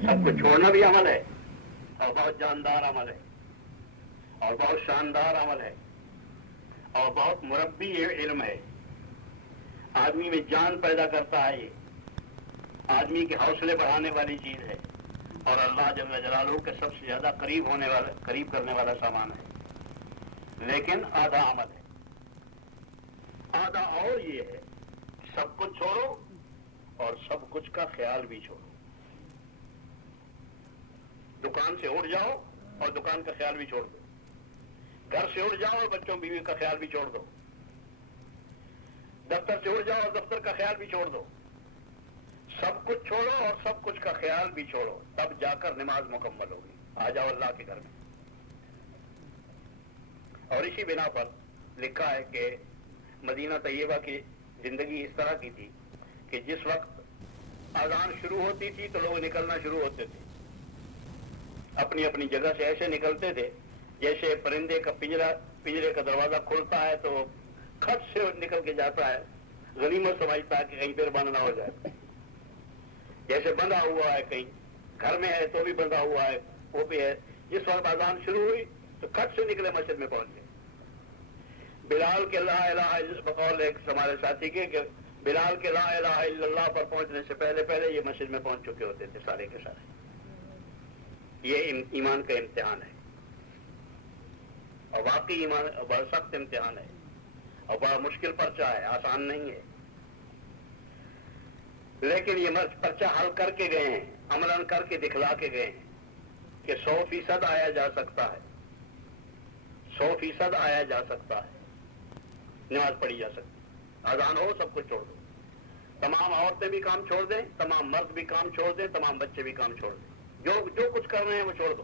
سب کو چھوڑنا بھی عمل ہے اور بہت جاندار عمل ہے اور بہت شاندار عمل ہے اور بہت مربی علم ہے. آدمی میں جان پیدا کرتا ہے، یہ آدمی کے حوصلے بڑھانے والی چیز ہے اور اللہ جل جلالہ کے سب سے زیادہ قریب کرنے والا سامان ہے. لیکن آدھا عمل ہے، آدھا اور یہ ہے کہ سب کچھ چھوڑو اور سب کچھ کا خیال بھی چھوڑو. دکان سے اٹھ جاؤ اور دکان کا خیال بھی چھوڑ دو، گھر سے اٹھ جاؤ اور بچوں بیوی کا خیال بھی چھوڑ دو، دفتر سے اٹھ جاؤ اور دفتر کا خیال بھی چھوڑ دو. سب کچھ چھوڑو اور سب کچھ کا خیال بھی چھوڑو، تب جا کر نماز مکمل ہوگی. آ جاؤ اللہ کے گھر میں. اور اسی بنا پر لکھا ہے کہ مدینہ طیبہ کی زندگی اس طرح کی تھی کہ جس وقت اذان شروع ہوتی تھی تو لوگ نکلنا شروع ہوتے تھے، اپنی اپنی جگہ سے ایسے نکلتے تھے جیسے پرندے کا پنجرے کا دروازہ کھلتا ہے تو کھٹ سے نکل کے جاتا ہے، غنیمت سمجھتا ہے کہ کہیں پھر بند نہ ہو جائے. جیسے بندھا ہوا ہے، کہیں گھر میں ہے تو بھی بندھا ہوا ہے، وہ بھی ہے. جس وقت اذان شروع ہوئی تو کھٹ سے نکلے مسجد میں پہنچ گئے. بلال کے لا الہ الا بقول ایک ہمارے ساتھی کے کہ بلال کے لا الہ الا اللہ پر پہنچنے سے پہلے یہ مسجد میں پہنچ چکے ہوتے تھے سارے کے سارے. یہ ایمان کا امتحان ہے اور واقعی ایمان بڑا سخت امتحان ہے اور بڑا مشکل پرچہ ہے، آسان نہیں ہے. لیکن یہ پرچہ حل کر کے گئے ہیں، عملاً کر کے دکھلا کے گئے ہیں کہ 100% آیا جا سکتا ہے، 100% آیا جا سکتا ہے، نماز پڑھی جا سکتی. اذان ہو سب کچھ چھوڑ دو، تمام عورتیں بھی کام چھوڑ دیں، تمام مرد بھی کام چھوڑ دیں، تمام بچے بھی کام چھوڑ دیں، جو کچھ کر رہے ہیں وہ چھوڑ دو.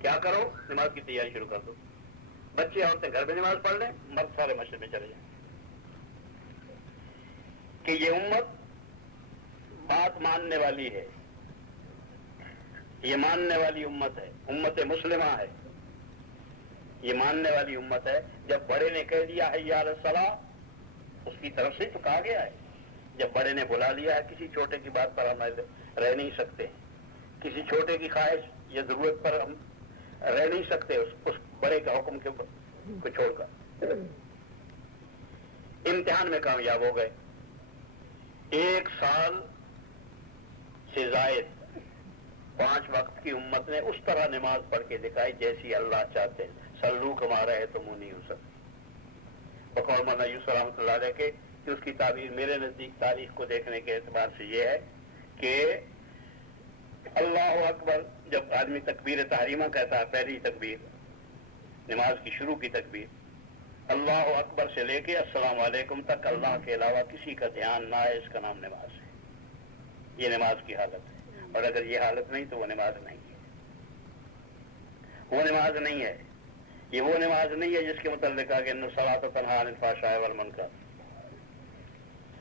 کیا کرو؟ نماز کی تیاری شروع کر دو. بچے عورتیں گھر میں نماز پڑھ لیں، مرد سارے مسجد میں چلے جائیں. کہ یہ امت بات ماننے والی ہے، یہ ماننے والی امت ہے، امت مسلمہ ہے، یہ ماننے والی امت ہے. جب بڑے نے کہہ دیا ہے یا الصلاۃ، اس کی طرف سے تو کہا گیا ہے. جب بڑے نے بلا لیا ہے، کسی چھوٹے کی بات پر ہم رہ نہیں سکتے، کسی چھوٹے کی خواہش یا ضرورت پر ہم رہ نہیں سکتے اس بڑے کا حکم کو چھوڑ کر. امتحان میں کامیاب ہو گئے. 1 سال سے زائد 5 وقت کی امت نے اس طرح نماز پڑھ کے دکھائی جیسی اللہ چاہتے ہیں. سلو کما رہے تو منہ نہیں ہو سکتی. بقول مولانا یوسف رحمۃ اللہ علیہ کے کہ اس کی تعبیر میرے نزدیک تاریخ کو دیکھنے کے اعتبار سے یہ ہے کہ اللہ اکبر جب آدمی تکبیر تحریمہ کہتا ہے، پہلی تکبیر نماز کی شروع کی تکبیر، اللہ اکبر سے لے کے السلام علیکم تک اللہ کے علاوہ کسی کا دھیان نہ ہے، اس کا نام نماز ہے. یہ نماز کی حالت ہے. اور اگر یہ حالت نہیں تو وہ نماز نہیں ہے، وہ نماز نہیں ہے. یہ وہ نماز نہیں ہے جس کے متعلق کہا کہ ان الصلاۃ تنہی عن الفحشاء والمنکر.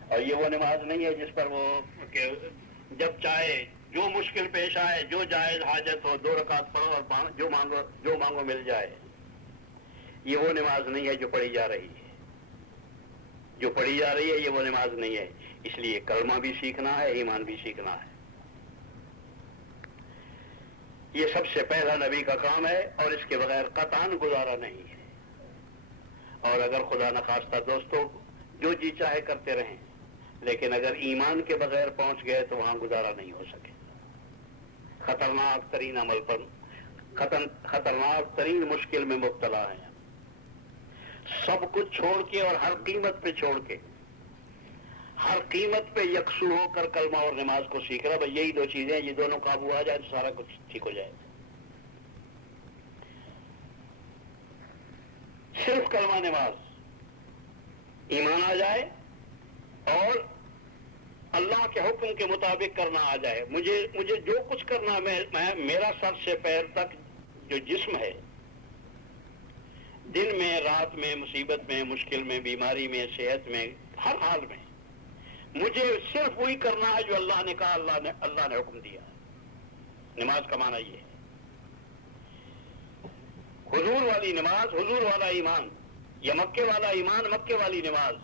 اور یہ وہ نماز نہیں ہے جس پر وہ کہ جب چاہے جو مشکل پیش آئے، جو جائز حاجت ہو 2 رکعت پڑھو اور جو مانگو مل جائے. یہ وہ نماز نہیں ہے جو پڑھی جا رہی ہے. جو پڑھی جا رہی ہے یہ وہ نماز نہیں ہے. اس لیے کلمہ بھی سیکھنا ہے، ایمان بھی سیکھنا ہے. یہ سب سے پہلا نبی کا کام ہے اور اس کے بغیر قطعاً گزارا نہیں ہے. اور اگر خدا نخواستہ دوستو جو جی چاہے کرتے رہیں، لیکن اگر ایمان کے بغیر پہنچ گئے تو وہاں گزارا نہیں ہو سکے. خطرناک ترین عمل پر خطرناک ترین مشکل میں مبتلا ہیں. سب کچھ چھوڑ کے اور ہر قیمت پہ چھوڑ کے، ہر قیمت پہ یکسو ہو کر کلمہ اور نماز کو سیکھ رہا. بھائی یہی 2 چیزیں، یہ دونوں قابو آ جائے تو سارا کچھ ٹھیک ہو جائے. صرف کلمہ نماز، ایمان آ جائے اور اللہ کے حکم کے مطابق کرنا آ جائے. مجھے جو کچھ کرنا میرا سر سے پیر تک جو جسم ہے، دن میں رات میں مصیبت میں مشکل میں بیماری میں صحت میں ہر حال میں مجھے صرف وہی کرنا ہے جو اللہ نے کہا، اللہ نے حکم دیا. نماز کا معنی یہ ہے. حضور والی نماز، حضور والا ایمان، یا مکے والا ایمان، مکے والی نماز،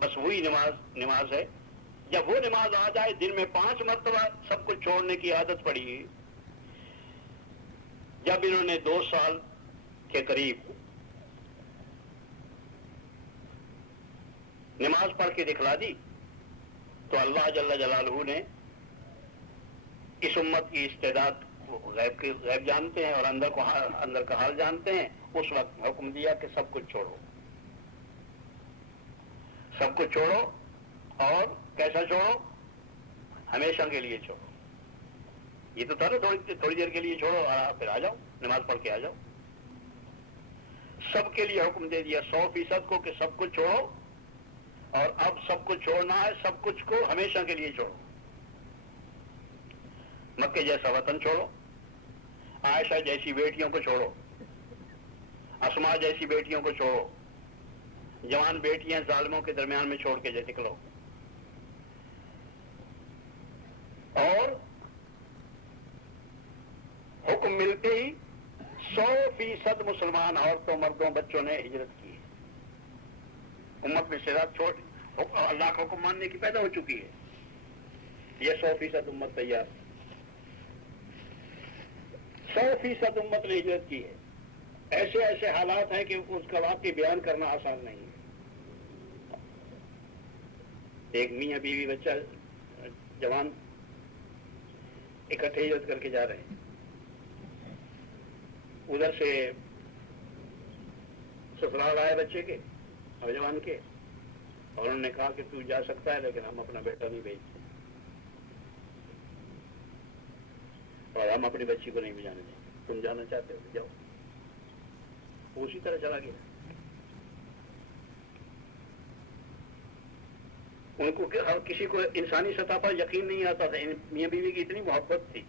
بس وہی نماز ہے جب وہ نماز آ جائے دن میں 5 مرتبہ سب کچھ چھوڑنے کی عادت پڑی. جب انہوں نے 2 سال کے قریب نماز پڑھ کے دکھلا دی تو اللہ جل جلالہ نے اس امت کی استعداد غیب جانتے ہیں اور اندر کا حال جانتے ہیں. اس وقت حکم دیا کہ سب کچھ چھوڑو، سب کچھ چھوڑو. اور کیسا چھوڑو؟ ہمیشہ کے لیے چھوڑو. یہ تو تھا نا تھوڑی دیر کے لیے چھوڑو اور پھر آ جاؤ نماز پڑھ کے آ جاؤ. سب کے لیے حکم دے دیا 100% کو کہ سب کچھ چھوڑو. اور اب سب کچھ چھوڑنا ہے، سب کچھ کو ہمیشہ کے لیے چھوڑو. مکے جیسا وطن چھوڑو، عائشہ جیسی بیٹیوں کو چھوڑو، اسما جیسی بیٹیوں کو چھوڑو، جوان بیٹیاں ظالموں کے درمیان میں چھوڑ کے نکلو. اور حکم ملتے ہی 100% مسلمان عورتوں مردوں بچوں نے ہجرت کی. امت میں شراط چھوڑ اللہ کا حکم ماننے کی پیدا ہو چکی ہے. یہ 100% امت تیار، 100% امت نے ہجرت کی ہے. ایسے ایسے حالات ہیں کہ اس کا واقعی بیان کرنا آسان نہیں ہے. ایک میاں بیوی بچہ جوان اکٹھے ہجرت کر کے جا رہے ہیں. ادھر سے سسرال آئے بچے کے نوجوان کے، اور انہوں نے کہا کہ تو جا سکتا ہے لیکن ہم اپنا بیٹا نہیں بھیجتے اور ہم اپنی بچی کو نہیں بھیجانے دیں. تم جانا چاہتے ہو جاؤ. اسی طرح چلا گیا. ان کو ہر کسی کو انسانی سطح پر یقین نہیں آتا تھا. میاں بیوی کی اتنی محبت تھی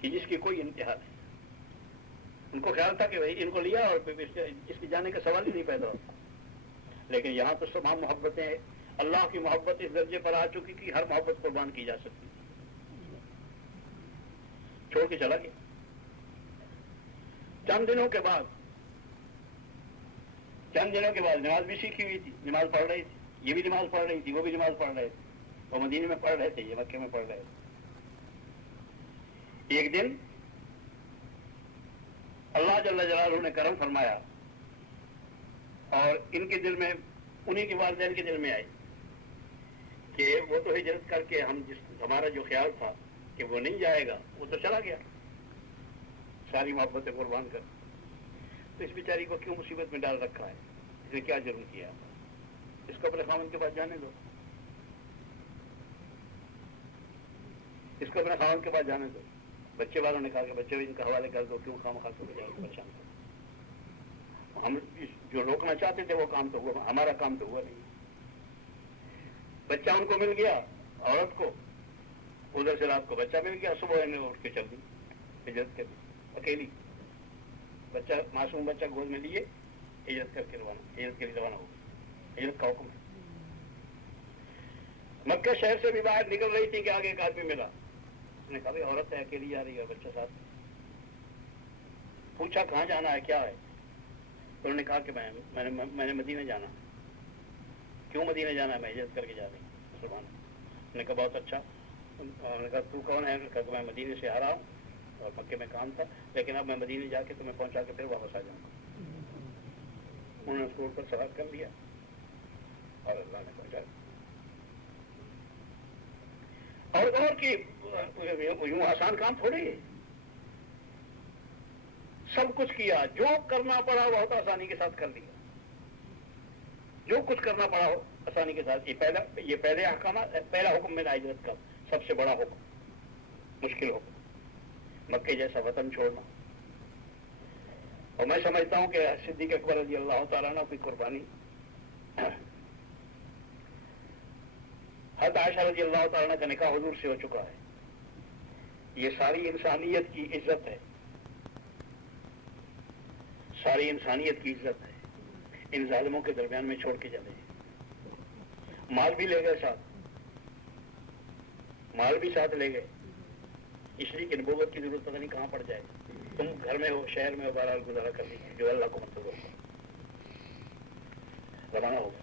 کہ جس کی کوئی انتہا نہیں. ان کو خیال تھا کہ بھائی ان کو لیا اور اس کے جانے کا سوال ہی نہیں پیدا ہوتا. لیکن یہاں تو تمام محبتیں، اللہ کی محبت اس درجے پر آ چکی کہ ہر محبت قربان کی جا سکتی. چھوڑ کے چلا گیا. چند دنوں کے بعد نماز بھی سیکھی ہوئی تھی، نماز پڑھ رہی تھی. یہ بھی نماز پڑھ رہی تھی، وہ بھی نماز پڑھ رہے تھے. وہ مدینے میں پڑھ رہے تھے، یہ مکے میں پڑھ رہے تھے. ایک دن اللہ جل جلالہ نے کرم فرمایا اور ان کے دل میں، انہی کے والدین کے دل میں آئی کہ وہ تو ہجرت کر کے ہمارا جو خیال تھا کہ وہ نہیں جائے گا وہ تو چلا گیا ساری محبتیں قربان کر. تو اس بیچاری کو کیوں مصیبت میں ڈال رکھا ہے؟ اس نے کیا ضرور کیا؟ اس کو اپنے خاوند کے پاس جانے دو، اس کو اپنے خاوند کے پاس جانے دو. بچے والوں نے کہا کہ بچے بھی ان کا حوالے کر دو، کیوں خام خاص ہو جائے پریشان کرو. ہم جو روکنا چاہتے تھے وہ کام تو ہوا، ہمارا کام تو ہوا نہیں. بچہ ان کو مل گیا، عورت کو ادھر سے رات کو بچہ مل گیا. صبح انہیں اٹھ کے چل دی ہجرت کر دی اکیلی. بچہ معصوم بچہ گود میں لیے ہجرت کر کے ہجرت کے لیے روانہ ہو گئی. ہجرت کا حکم ہے. مکہ شہر سے بھی باہر نکل رہی تھی کہ آگے ایک آدمی ملا. اس نے کہا بھائی عورت ہے اکیلی جا رہی ہے بچہ ساتھ. پوچھا کہاں جانا ہے، کیا ہے؟ انہوں نے کہا کہ میں نے مدینہ جانا. کیوں مدینہ جانا ہے؟ میں ہجرت کر کے جا رہی ہوں مسلمان. انہوں نے کہا بہت اچھا. انہوں نے کہا تو کون ہے؟ کہا کہ میں مدینے سے آ رہا ہوں اور مکے میں کام تھا، لیکن اب میں مدینے جا کے تمہیں پہنچا کے پھر واپس آ جاؤں گا. انہوں نے اس کو اوپر سوار کر لیا اور اللہ نے پہنچا. اور کی یوں آسان کام تھوڑی ہے. سب کچھ کیا، جو کرنا پڑا بہت آسانی کے ساتھ کر لیا. جو کچھ کرنا پڑا ہو آسانی کے ساتھ. یہ پہلے احکامات، پہلا حکم میرا ہجرت کا سب سے بڑا حکم، مشکل حکم، مکے جیسا وطن چھوڑنا. اور میں سمجھتا ہوں کہ صدیق اکبر رضی اللہ تعالیٰ عنہ کی قربانی، حضرت عائشہ رضی اللہ تعالیٰ عنہ کا نکاح حضور سے ہو چکا ہے. یہ ساری انسانیت کی عزت ہے، ساری انسانیت کی عزت ہے. ان ظالموں کے درمیان میں چھوڑ کے چلے. مال بھی لے گئے ساتھ، مال بھی ساتھ لے گئے، اس لیے کہ نبوت کی ضرورت پتہ نہیں کہاں پڑ جائے. تم گھر میں ہو، شہر میں ہو، بہرحال گزارا کر لیجیے جو اللہ کو منظور ہو. روانہ ہوگا.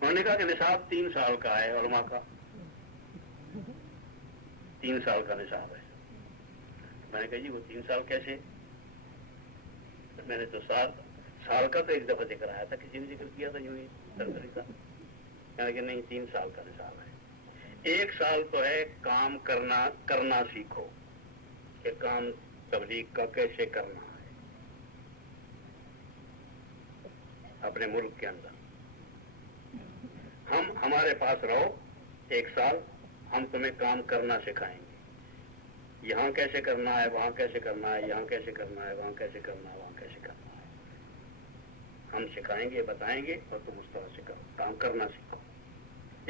انہوں نے کہا کہ نصاب 3 سال کا ہے علماء کا، 3 سال کا نصاب ہے۔ میں نے کہا جی وہ 3 سال کیسے؟ میں نے تو سال کا تو ایک دفعہ ذکر آیا تھا، کسی نے ذکر کیا تھا یوں ہی سرسری کا، کہا کہ نہیں 3 سال کا نصاب ہے۔ 1 سال تو ہے کام کرنا سیکھو، کہ کام تبلیغ کا کیسے کرنا ہے اپنے ملک کے اندر۔ ہمارے پاس رہو 1 سال، ہم تمہیں کام کرنا سکھائیں گے، یہاں کیسے کرنا ہے، وہاں کیسے کرنا ہے، یہاں کیسے کرنا ہے، وہاں کیسے کرنا ہے، وہاں کیسے کرنا ہے، ہم سکھائیں گے، بتائیں گے، اور تم اس طرح سے کام کرنا سیکھو۔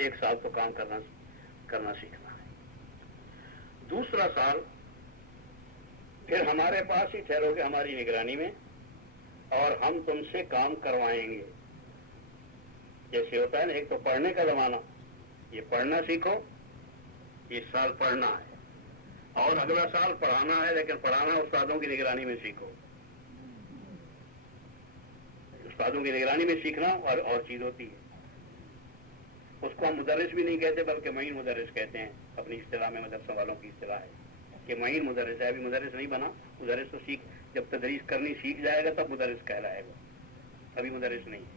1 سال تو کام کرنا سیکھنا ہے۔ دوسرا سال پھر ہمارے پاس ہی ٹھہرو گے، ہماری نگرانی میں، اور ہم تم سے کام کروائیں گے۔ جیسے ہوتا ہے نا، ایک تو پڑھنے کا زمانہ، یہ پڑھنا سیکھو، اس سال پڑھنا ہے، اور اگلا سال پڑھانا ہے، لیکن پڑھانا استادوں کی نگرانی میں سیکھو۔ استادوں کی نگرانی میں سیکھنا اور چیز ہوتی ہے، اس کو ہم مدرس بھی نہیں کہتے بلکہ معین مدرس کہتے ہیں، اپنی اصطلاح میں مدرسہ والوں کی اصطلاح ہے کہ معین مدرس ہے، ابھی مدرس نہیں بنا، مدرس تو جب تدریس کرنی سیکھ جائے گا تب مدرس کہلائے گا، ابھی مدرس نہیں ہے۔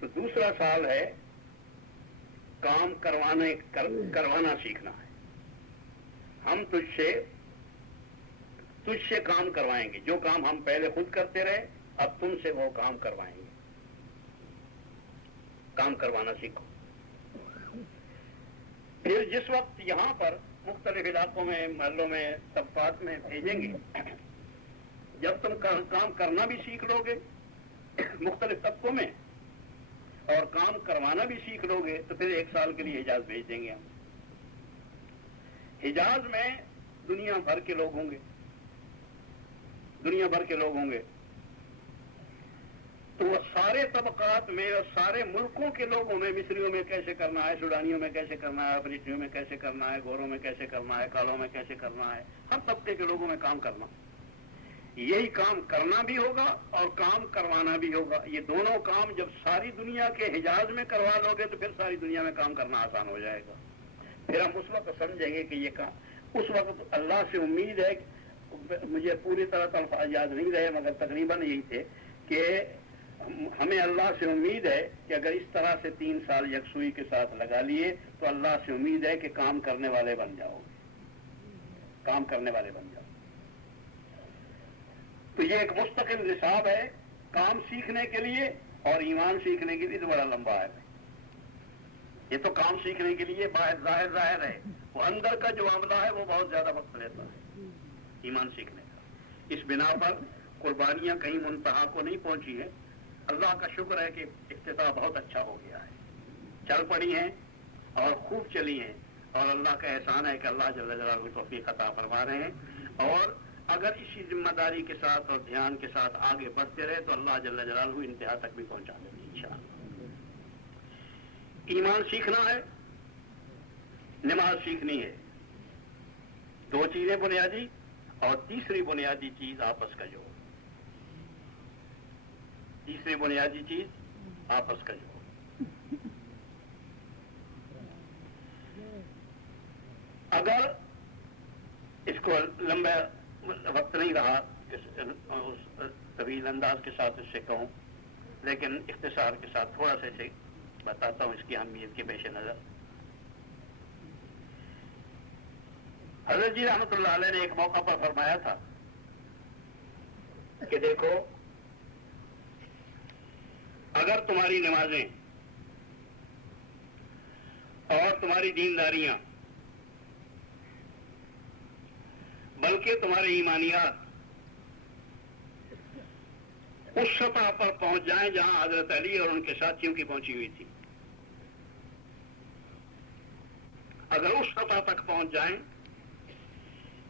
تو دوسرا سال ہے کام کروانا سیکھنا ہے، ہم تجھ سے کام کروائیں گے، جو کام ہم پہلے خود کرتے رہے اب تم سے وہ کام کروائیں گے، کام کروانا سیکھو۔ پھر جس وقت یہاں پر مختلف علاقوں میں، محلوں میں، طبقات میں بھیجیں گے، جب تم کام کرنا بھی سیکھ لو گے مختلف طبقوں میں، اور کام کروانا بھی سیکھ لو گے، تو پھر 1 سال کے لیے حجاز بھیج دیں گے ہم۔ حجاز میں دنیا بھر کے لوگ ہوں گے، دنیا بھر کے لوگ ہوں گے، تو وہ سارے طبقات میں اور سارے ملکوں کے لوگوں میں، مصریوں میں کیسے کرنا ہے، سوڈانیوں میں کیسے کرنا ہے، افریقیوں میں کیسے کرنا ہے، گوروں میں کیسے کرنا ہے، کالوں میں کیسے کرنا ہے، ہر طبقے کے لوگوں میں کام کرنا، یہی کام کرنا بھی ہوگا اور کام کروانا بھی ہوگا۔ یہ دونوں کام جب ساری دنیا کے حجاز میں کروا لو گے تو پھر ساری دنیا میں کام کرنا آسان ہو جائے گا۔ پھر ہم اس وقت سمجھیں گے کہ یہ کام، اس وقت اللہ سے امید ہے، مجھے پوری طرح تو الفاظ یاد نہیں رہے مگر تقریباً یہی تھے کہ ہمیں اللہ سے امید ہے کہ اگر اس طرح سے 3 سال یکسوئی کے ساتھ لگا لیے تو اللہ سے امید ہے کہ کام کرنے والے بن جاؤ گے، کام کرنے والے بن جاؤ۔ تو یہ ایک مستقل نصاب ہے کام سیکھنے کے لیے، اور ایمان سیکھنے کے لیے تو بڑا لمبا ہے۔ یہ تو کام سیکھنے کے لیے باہر ظاہر ہے، وہ اندر کا جو معاملہ ہے وہ بہت زیادہ وقت لیتا ہے ایمان سیکھنے کا۔ اس بنا پر قربانیاں کہیں منتہا کو نہیں پہنچی ہیں، اللہ کا شکر ہے کہ افتتاح بہت اچھا ہو گیا ہے، چل پڑی ہیں اور خوب چلی ہیں، اور اللہ کا احسان ہے کہ اللہ جل جلالہ توفیق عطا فرما رہے ہیں، اور اگر اسی ذمہ داری کے ساتھ اور دھیان کے ساتھ آگے بڑھتے رہے تو اللہ جل جلالہ انتہا تک بھی پہنچا دیں گے انشاءاللہ۔ ایمان سیکھنا ہے، نماز سیکھنی ہے، 2 چیزیں بنیادی، اور تیسری بنیادی چیز آپس کا جوڑ، تیسری بنیادی چیز آپس کا جوڑ۔ اگر اس کو لمبا وقت نہیں رہا اس طویل انداز کے ساتھ اس سے کہوں، لیکن اختصار کے ساتھ تھوڑا سا اسے بتاتا ہوں اس کی اہمیت کے پیش نظر۔ حضرت جی رحمۃ اللہ علیہ نے ایک موقع پر فرمایا تھا کہ دیکھو، اگر تمہاری نمازیں اور تمہاری دینداریاں بلکہ تمہارے ایمانیات اس سطح پر پہنچ جائیں جہاں حضرت علی اور ان کے ساتھیوں کی پہنچی ہوئی تھی، اگر اس سطح تک پہنچ جائیں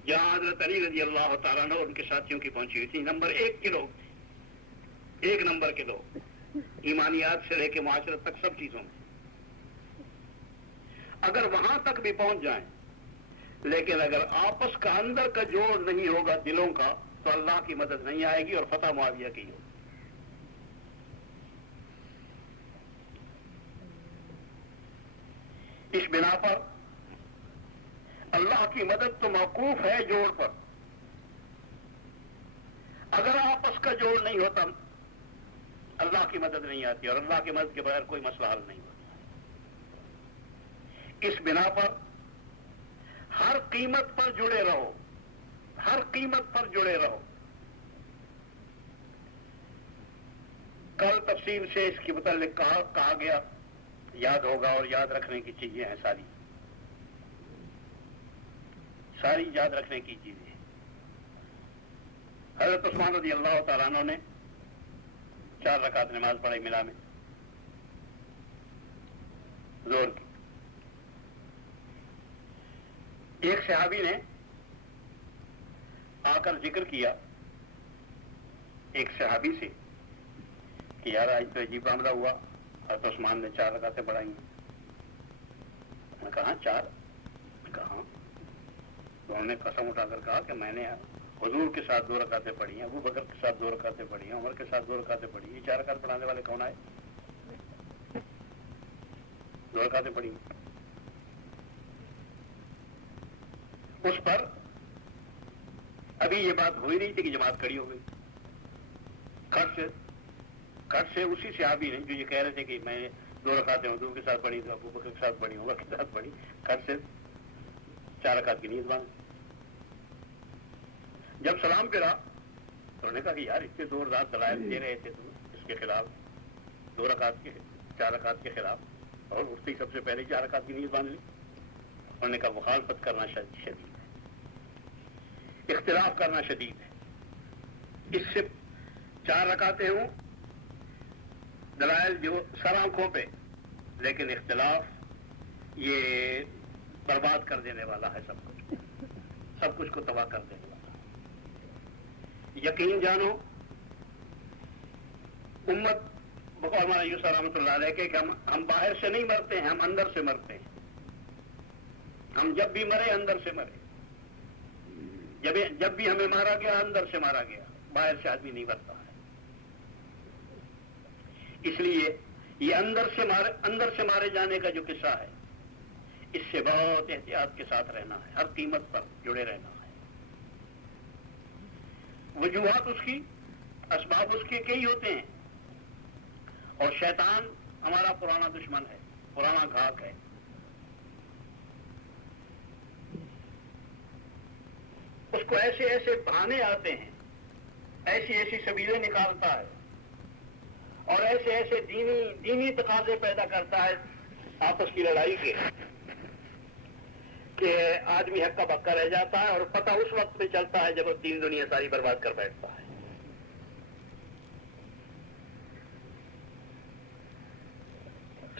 جہاں حضرت علی رضی اللہ تعالیٰ عنہ اور ان کے ساتھیوں کی پہنچی ہوئی تھی، نمبر 1 کے لوگ، 1 نمبر کے لوگ، ایمانیات سے لے کے معاشرت تک سب چیزوں میں، اگر وہاں تک بھی پہنچ جائیں، لیکن اگر آپس کا اندر کا جوڑ نہیں ہوگا دلوں کا تو اللہ کی مدد نہیں آئے گی اور فتح معاویہ کی ہوگی۔ اس بنا پر اللہ کی مدد تو موقوف ہے جوڑ پر. اگر آپس کا جوڑ نہیں ہوتا اللہ کی مدد نہیں آتی، اور اللہ کی مدد کے بغیر کوئی مسئلہ حل نہیں ہوتا. اس بنا پر ہر قیمت پر جڑے رہو، ہر قیمت پر جڑے رہو. کل تفصیل سے اس کے متعلق کہا گیا، یاد ہوگا، اور یاد رکھنے کی چیزیں ہیں ساری یاد رکھنے کی چیزیں ہیں. حضرت عثمان رضی اللہ تعالیٰ عنہ نے 4 رکعت نماز پڑھی ملا میں زور کی. ایک صحابی نے آ کر ذکر کیا ایک صحابی سے کہ یار آج تو عجیب معاملہ ہوا، حضرت عثمان نے 4 رکعتیں پڑھائی ہیں. میں کہا 4؟ میں کہا. تو انہوں نے قسم اٹھا کر کہا کہ میں نے حضور کے ساتھ 2 رکعتیں پڑھی ہیں، ابو بکر کے ساتھ 2 رکعتیں پڑھی ہیں، عمر کے ساتھ 2 رکعتیں پڑھی ہیں. یہ 4 رکعت پڑھانے والے کون آئے؟ 2 رکعتیں پڑھی. اس پر ابھی یہ بات ہوئی نہیں تھی کہ جماعت کھڑی ہو گئی. کٹ سے اسی صحابی نے جو یہ کہہ رہے تھے کہ میں 2 رکعتیں حضور کے ساتھ پڑھی، تو ابو بکر کے ساتھ پڑھی، عمر کے ساتھ پڑھی، کٹ سے 4 رکعت کی نیت باندھ. جب سلام پھرا تو انہوں نے کہا کہ یار اتنے زوردار دلائل دے رہے تھے تم اس کے خلاف، 2 رکعت کے 4 رکعت کے خلاف، اور اٹھتے ہی سب سے پہلے 4 رکعت کی نیت باندھ لی. انہوں نے کہا مخالفت کرنا شدید ہے، اختلاف کرنا شدید ہے. اس سے 4 رکعتیں ہوں، دلائل جو سر آنکھوں پہ، لیکن اختلاف یہ برباد کر دینے والا ہے، سب کچھ کو تباہ کر دینے والا. یقین جانو امت مولانا یوسف رحمۃ اللہ علیہ کہ ہم باہر سے نہیں مرتے ہیں، ہم اندر سے مرتے ہیں. ہم جب بھی مرے اندر سے مرے. جب بھی ہمیں مارا گیا اندر سے مارا گیا، باہر سے آدمی نہیں مرتا ہے. اس لیے یہ اندر سے مارے جانے کا جو قصہ ہے، اس سے بہت احتیاط کے ساتھ رہنا ہے، ہر قیمت پر جڑے رہنا ہے. وجوہات اس کی، اسباب اس کے کئی ہوتے ہیں، اور شیطان ہمارا پرانا دشمن ہے، پرانا گھاک ہے. اس کو ایسے ایسے بہانے آتے ہیں، ایسی ایسی سبیلیں نکالتا ہے، اور ایسے ایسے دینی تقاضے پیدا کرتا ہے آپس کی لڑائی کے، کہ آدمی ہکا بکا رہ جاتا ہے، اور پتہ اس وقت پہ چلتا ہے جب وہ دین دنیا ساری برباد کر بیٹھتا ہے.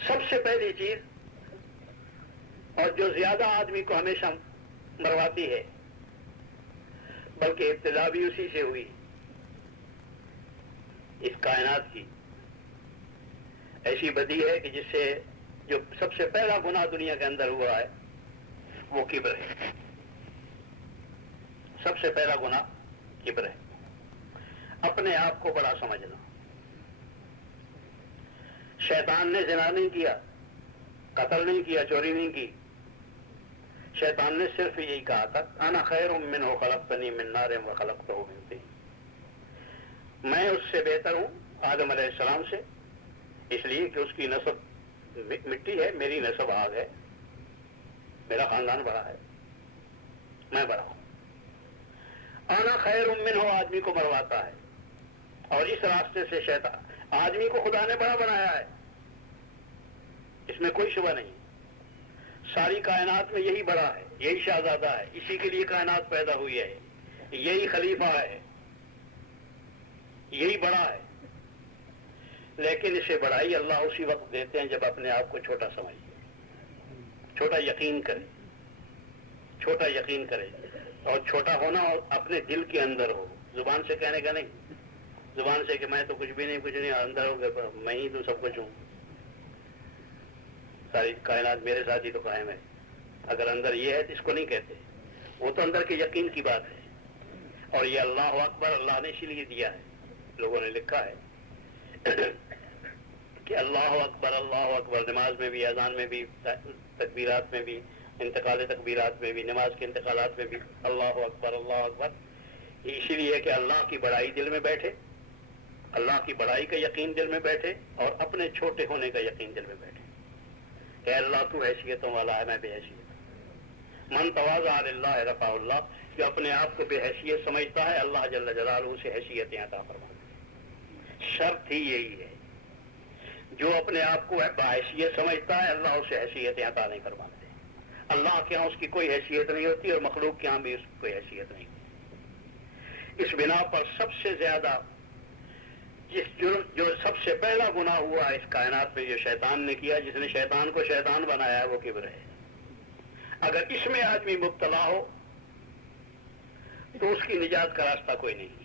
سب سے پہلی چیز، اور جو زیادہ آدمی کو ہمیشہ مرواتی ہے، بلکہ ابتدا بھی اسی سے ہوئی، اس کائنات کی ایسی بدی ہے کہ جس سے جو سب سے پہلا گناہ دنیا کے اندر ہوا ہے وہ کبر ہے. سب سے پہلا گناہ کبر ہے، اپنے آپ کو بڑا سمجھنا. شیطان نے زنا نہیں کیا، قتل نہیں کیا، چوری نہیں کی. شیطان نے صرف یہی کہا تھا انا خیر منہ خلقتنی من نار وخلقتہ من طین، میں اس سے بہتر ہوں آدم علیہ السلام سے، اس لیے کہ اس کی نسب مٹی ہے، میری نسب آگ ہے، میرا خاندان بڑا ہے، میں بڑا ہوں. انا خیر منہ آدمی کو مرواتا ہے، اور اس راستے سے شیطان آدمی کو خدا نے بڑا بنایا ہے، اس میں کوئی شبہ نہیں. ساری کائنات میں یہی بڑا ہے، یہی شہزادہ ہے، اسی کے لیے کائنات پیدا ہوئی ہے، یہی خلیفہ ہے، یہی بڑا ہے. لیکن اسے بڑائی اللہ اسی وقت دیتے ہیں جب اپنے آپ کو چھوٹا سمجھے، چھوٹا یقین کرے، چھوٹا یقین کرے. اور چھوٹا ہونا اور اپنے دل کے اندر ہو، زبان سے کہنے کا نہیں. زبان سے کہ میں تو کچھ بھی نہیں، کچھ نہیں، اندر ہو گیا میں ہی تو سب کچھ ہوں، ساری کائنات میرے ساتھ ہی تو قائم ہے. اگر اندر یہ ہے تو اس کو نہیں کہتے، وہ تو اندر کے یقین کی بات ہے. اور یہ اللہ اکبر اللہ نے اسی لیے دیا ہے، لوگوں نے لکھا ہے کہ اللہ اکبر نماز میں بھی، اذان میں بھی، تکبیرات میں بھی، انتقال تکبیرات میں بھی، نماز کے انتقالات میں بھی اللہ اکبر، اسی لیے کہ اللہ کی بڑائی دل میں بیٹھے، اللہ کی بڑائی کا یقین دل میں بیٹھے، اور اپنے چھوٹے ہونے کا یقین دل میں بیٹھے کہ اللہ تو حیثیتوں والا ہے، میں بے حیثیت ہوں۔ من تواضع للہ رفعہ اللہ، جو اپنے آپ کو بے حیثیت سمجھتا ہے اللہ جل جلالہ اسے حیثیتیں عطا فرماتے ہیں۔ شرط ہی یہی ہے، جو اپنے آپ کو باحیثیت سمجھتا ہے اللہ اسے حیثیتیں عطا نہیں فرماتے۔ اللہ کے ہاں اس کی کوئی حیثیت نہیں ہوتی، اور مخلوق کے ہاں بھی اس کی کوئی حیثیت نہیں ہوتی۔ اس بنا پر سب سے زیادہ جس جرم، جو سب سے پہلا گناہ ہوا اس کائنات میں جو شیطان نے کیا، جس نے شیطان کو شیطان بنایا ہے، وہ کبر ہے۔ اگر اس میں آدمی مبتلا ہو تو اس کی نجات کا راستہ کوئی نہیں ہے،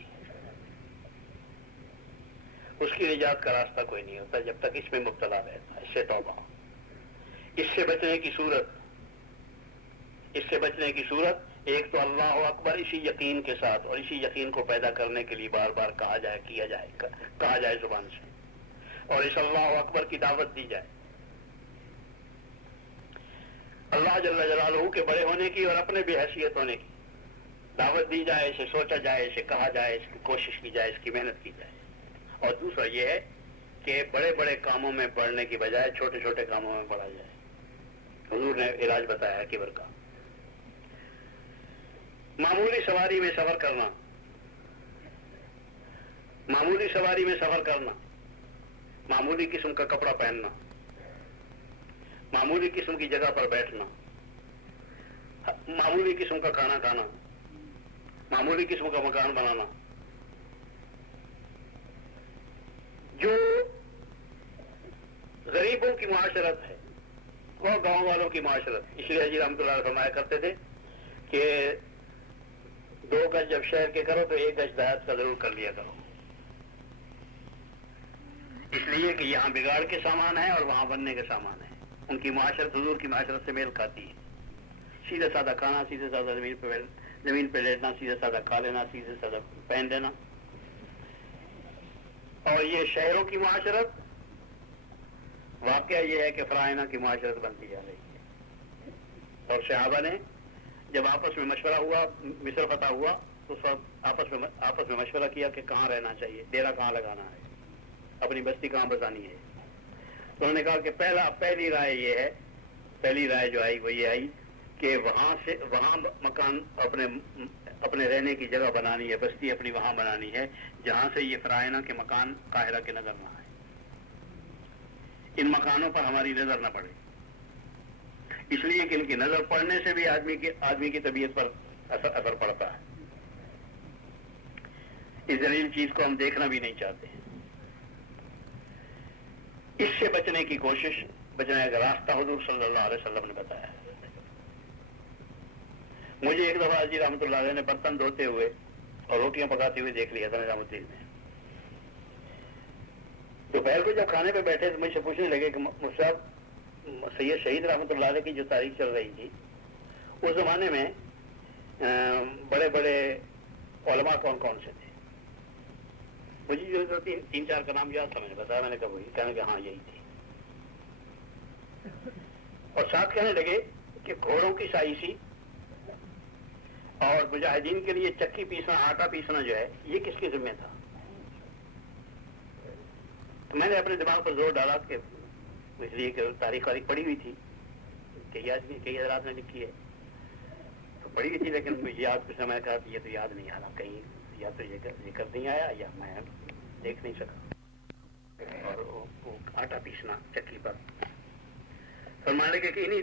اس کی نجات کا راستہ کوئی نہیں ہوتا جب تک اس میں مبتلا رہتا ہے۔ اس سے توبہ، اس سے بچنے کی صورت، اس سے بچنے کی صورت ایک تو اللہ اکبر اسی یقین کے ساتھ، اور اسی یقین کو پیدا کرنے کے لیے بار بار کہا جائے زبان سے، اور اس اللہ اکبر کی دعوت دی جائے، اللہ جل جلالہ کے بڑے ہونے کی اور اپنے بے حیثیت ہونے کی دعوت دی جائے، اسے سوچا جائے، اسے کہا جائے، اس کی کوشش کی جائے، اس کی محنت کی جائے۔ اور دوسرا یہ ہے کہ بڑے بڑے کاموں میں بڑھنے کی بجائے چھوٹے چھوٹے کاموں میں بڑھا جائے۔ حضور نے علاج بتایا کبر کا، معمولی سواری میں سفر کرنا، معمولی سواری میں سفر کرنا، معمولی قسم کا کپڑا پہننا، معمولی قسم کی جگہ پر بیٹھنا، معمولی قسم کا کھانا کھانا، معمولی قسم کا مکان بنانا، جو غریبوں کی معاشرت ہے وہ گاؤں والوں کی معاشرت۔ اس لیے حضرت رحمۃ اللہ علیہ فرمایا کرتے تھے کہ 2 گز جب شہر کے کرو تو 1 گز دیہات کا ضرور کر لیا کرو، اس لیے کہ یہاں بگاڑ کے سامان ہے اور وہاں بننے کے سامان ہے۔ ان کی معاشرت حضور کی معاشرت سے میل کھاتی ہے، سیدھا سادہ کھانا، سیدھے سادہ زمین پہ لیٹنا، سیدھا سادہ کھا لینا، سیدھے سادہ پہن لینا۔ اور یہ شہروں کی معاشرت، واقعہ یہ ہے کہ فرعونہ کی معاشرت بنتی جا رہی ہے۔ اور صحابہ نے جب آپس میں مشورہ ہوا، مصر فتح ہوا، تو اس وقت آپس میں مشورہ کیا کہ کہاں رہنا چاہیے، ڈیرا کہاں لگانا ہے، اپنی بستی کہاں بسانی ہے۔ تو انہوں نے کہا کہ پہلی رائے یہ ہے، پہلی رائے جو آئی وہ یہ آئی کہ وہاں مکان اپنے رہنے کی جگہ بنانی ہے، بستی اپنی وہاں بنانی ہے جہاں سے یہ فرعونہ کے مکان قاہرہ کی نظر نہ آئے، ان مکانوں پر ہماری نظر نہ پڑے، اس لیے کہ ان کی نظر پڑنے سے بھی آدمی کی طبیعت پر اثر پڑتا ہے۔ اس ذلیل چیز کو ہم دیکھنا بھی نہیں چاہتے ہیں۔ اس سے بچنے کی کوشش، بچنے کا راستہ حضور صلی اللہ علیہ وسلم نے بتایا۔ مجھے ایک دفعہ حضرت رحمۃ اللہ علیہ نے برتن دھوتے ہوئے اور روٹیاں پکاتے ہوئے دیکھ لیا تھا نظام الدین میں۔ دوپہر کو جب کھانے پہ بیٹھے تو مجھ سے پوچھنے لگے کہ مصعب سید شہید رحمۃ اللہ علیہ کی جو تاریخ چل رہی تھی اس زمانے میں بڑے بڑے علماء کون کون سے تھے؟ مجھے جو 3-4 کا نام یاد تھا، میں نے بتایا، میں نے کہا وہی، کہنے کہ ہاں یہی تھی۔ اور ساتھ کہنے لگے کہ گھوڑوں کی سائسی اور مجاہدین کے لیے چکی پیسنا، آٹا پیسنا جو ہے یہ کس کے ذمہ تھا؟ تو میں نے اپنے دماغ پر زور ڈالا کہ اس لیے کہ تاریخ پڑھی ہوئی تھی، کئی حضرات نے لکھی ہے تو پڑھی ہوئی تھی، لیکن مجھے یاد کچھ میں کہا یہ تو یاد نہیں آ رہا، کہیں یا تو یہ ذکر نہیں آیا یا میں دیکھ نہیں سکا۔ اور وہ آٹا پیسنا چکی پر، فرمانے لگے کہ انہی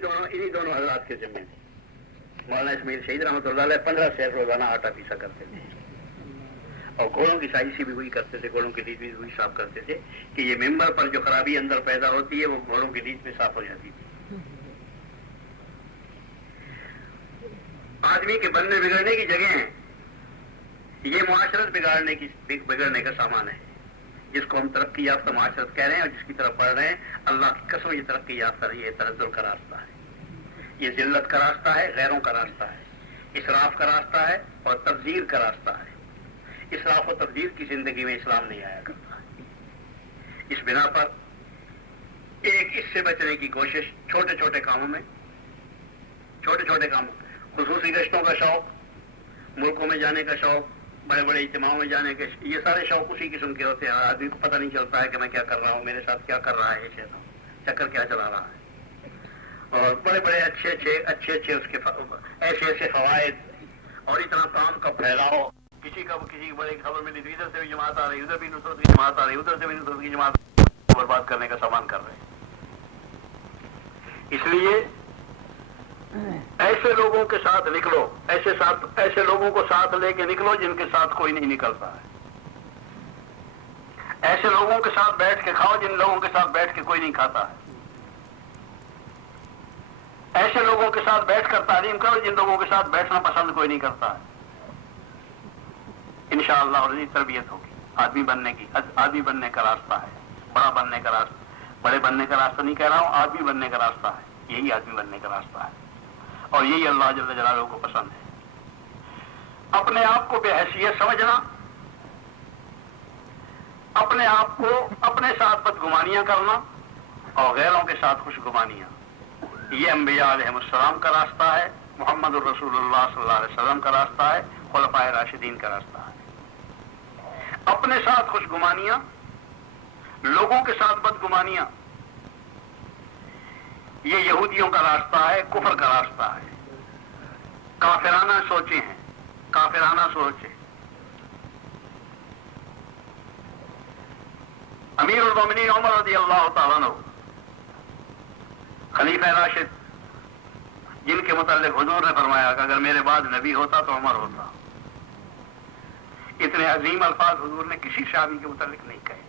دونوں حضرات کے ذمہ تھے۔ مولانا اسماعیل شہید رحمۃ اللہ علیہ 15 سیر روزانہ آٹا پیسا کرتے تھے، اور گھوڑوں کی سائسی بھی وہی کرتے تھے، گھوڑوں کی لیج بھی وہی صاف کرتے تھے کہ یہ ممبر پر جو خرابی اندر پیدا ہوتی ہے وہ گھوڑوں کی لیج میں صاف ہو جاتی تھی۔ آدمی کے بننے بگڑنے کی جگہ ہیں، یہ معاشرت بگڑنے کا سامان ہے، جس کو ہم ترقی یافتہ معاشرت کہہ رہے ہیں اور جس کی طرف بڑھ رہے ہیں۔ اللہ کی قسم یہ ترقی یافتہ نہیں، یہ تنزل کا راستہ ہے، یہ ذلت کا راستہ ہے، غیروں کا راستہ ہے، اسراف کا راستہ ہے اور تبذیر کا راستہ ہے۔ اسراف و تبذیر کی زندگی میں اسلام نہیں آیا کرتا۔ اس بنا پر ایک اس سے بچنے کی کوشش چھوٹے چھوٹے کاموں میں، چھوٹے چھوٹے کاموں، خصوصی گشتوں کا شوق، ملکوں میں جانے کا شوق، بڑے بڑے اجتماعوں میں جانے کے، یہ سارے شوق اسی قسم کے ہوتے ہیں. آدمی کو پتہ نہیں چلتا ہے کہ میں کیا کر رہا ہوں، میرے ساتھ کیا کر رہا ہے یہ شیطان، چکر کیا چلا رہا ہے. اور بڑے بڑے اچھے اس کے ایسے فوائد، اور اتنا کام کا پھیلاؤ. کسی کی بڑی خبر ملی تو ادھر سے بھی جماعت آ رہی، ادھر بھی نصرت کی جماعت آ رہی، ادھر سے بھی نصرت کی جماعت برباد کرنے کا سامان کر رہے ہیں. اس لیے ایسے لوگوں کے ساتھ نکلو، ایسے لوگوں کو ساتھ لے کے نکلو جن کے ساتھ کوئی نہیں نکلتا ہے. ایسے لوگوں کے ساتھ بیٹھ کے کھاؤ جن لوگوں کے ساتھ بیٹھ کے کوئی نہیں کھاتا ہے. ایسے لوگوں کے ساتھ بیٹھ کر تعلیم کرو جن لوگوں کے ساتھ بیٹھنا پسند کوئی نہیں کرتا ہے. انشاءاللہ اور تربیت ہوگی. آدمی بننے کا راستہ ہے، بڑا بننے کا راستہ، بڑے بننے کا راستہ نہیں کہہ رہا ہوں، آدمی بننے کا راستہ ہے. یہی آدمی بننے کا راستہ ہے، اور یہی اللہ جل جلالہ کو پسند ہے. اپنے آپ کو بے حیثیت سمجھنا، اپنے آپ کو اپنے ساتھ بدگمانیاں کرنا، اور غیروں کے ساتھ خوش گمانیاں، یہ انبیاء علیہ السلام کا راستہ ہے، محمد الرسول اللہ صلی اللہ علیہ وسلم کا راستہ ہے، خلفائے راشدین کا راستہ ہے. اپنے ساتھ خوش گمانیاں، لوگوں کے ساتھ بدگمانیاں، یہ یہودیوں کا راستہ ہے، کفر کا راستہ ہے. کافرانہ سوچیں ہیں، کافرانہ سوچیں. امیر المومنین عمر رضی اللہ تعالیٰ عنہ، خلیفہ راشد، جن کے متعلق حضور نے فرمایا کہ اگر میرے بعد نبی ہوتا تو عمر ہوتا. اتنے عظیم الفاظ حضور نے کسی صحابی کے متعلق نہیں کہے.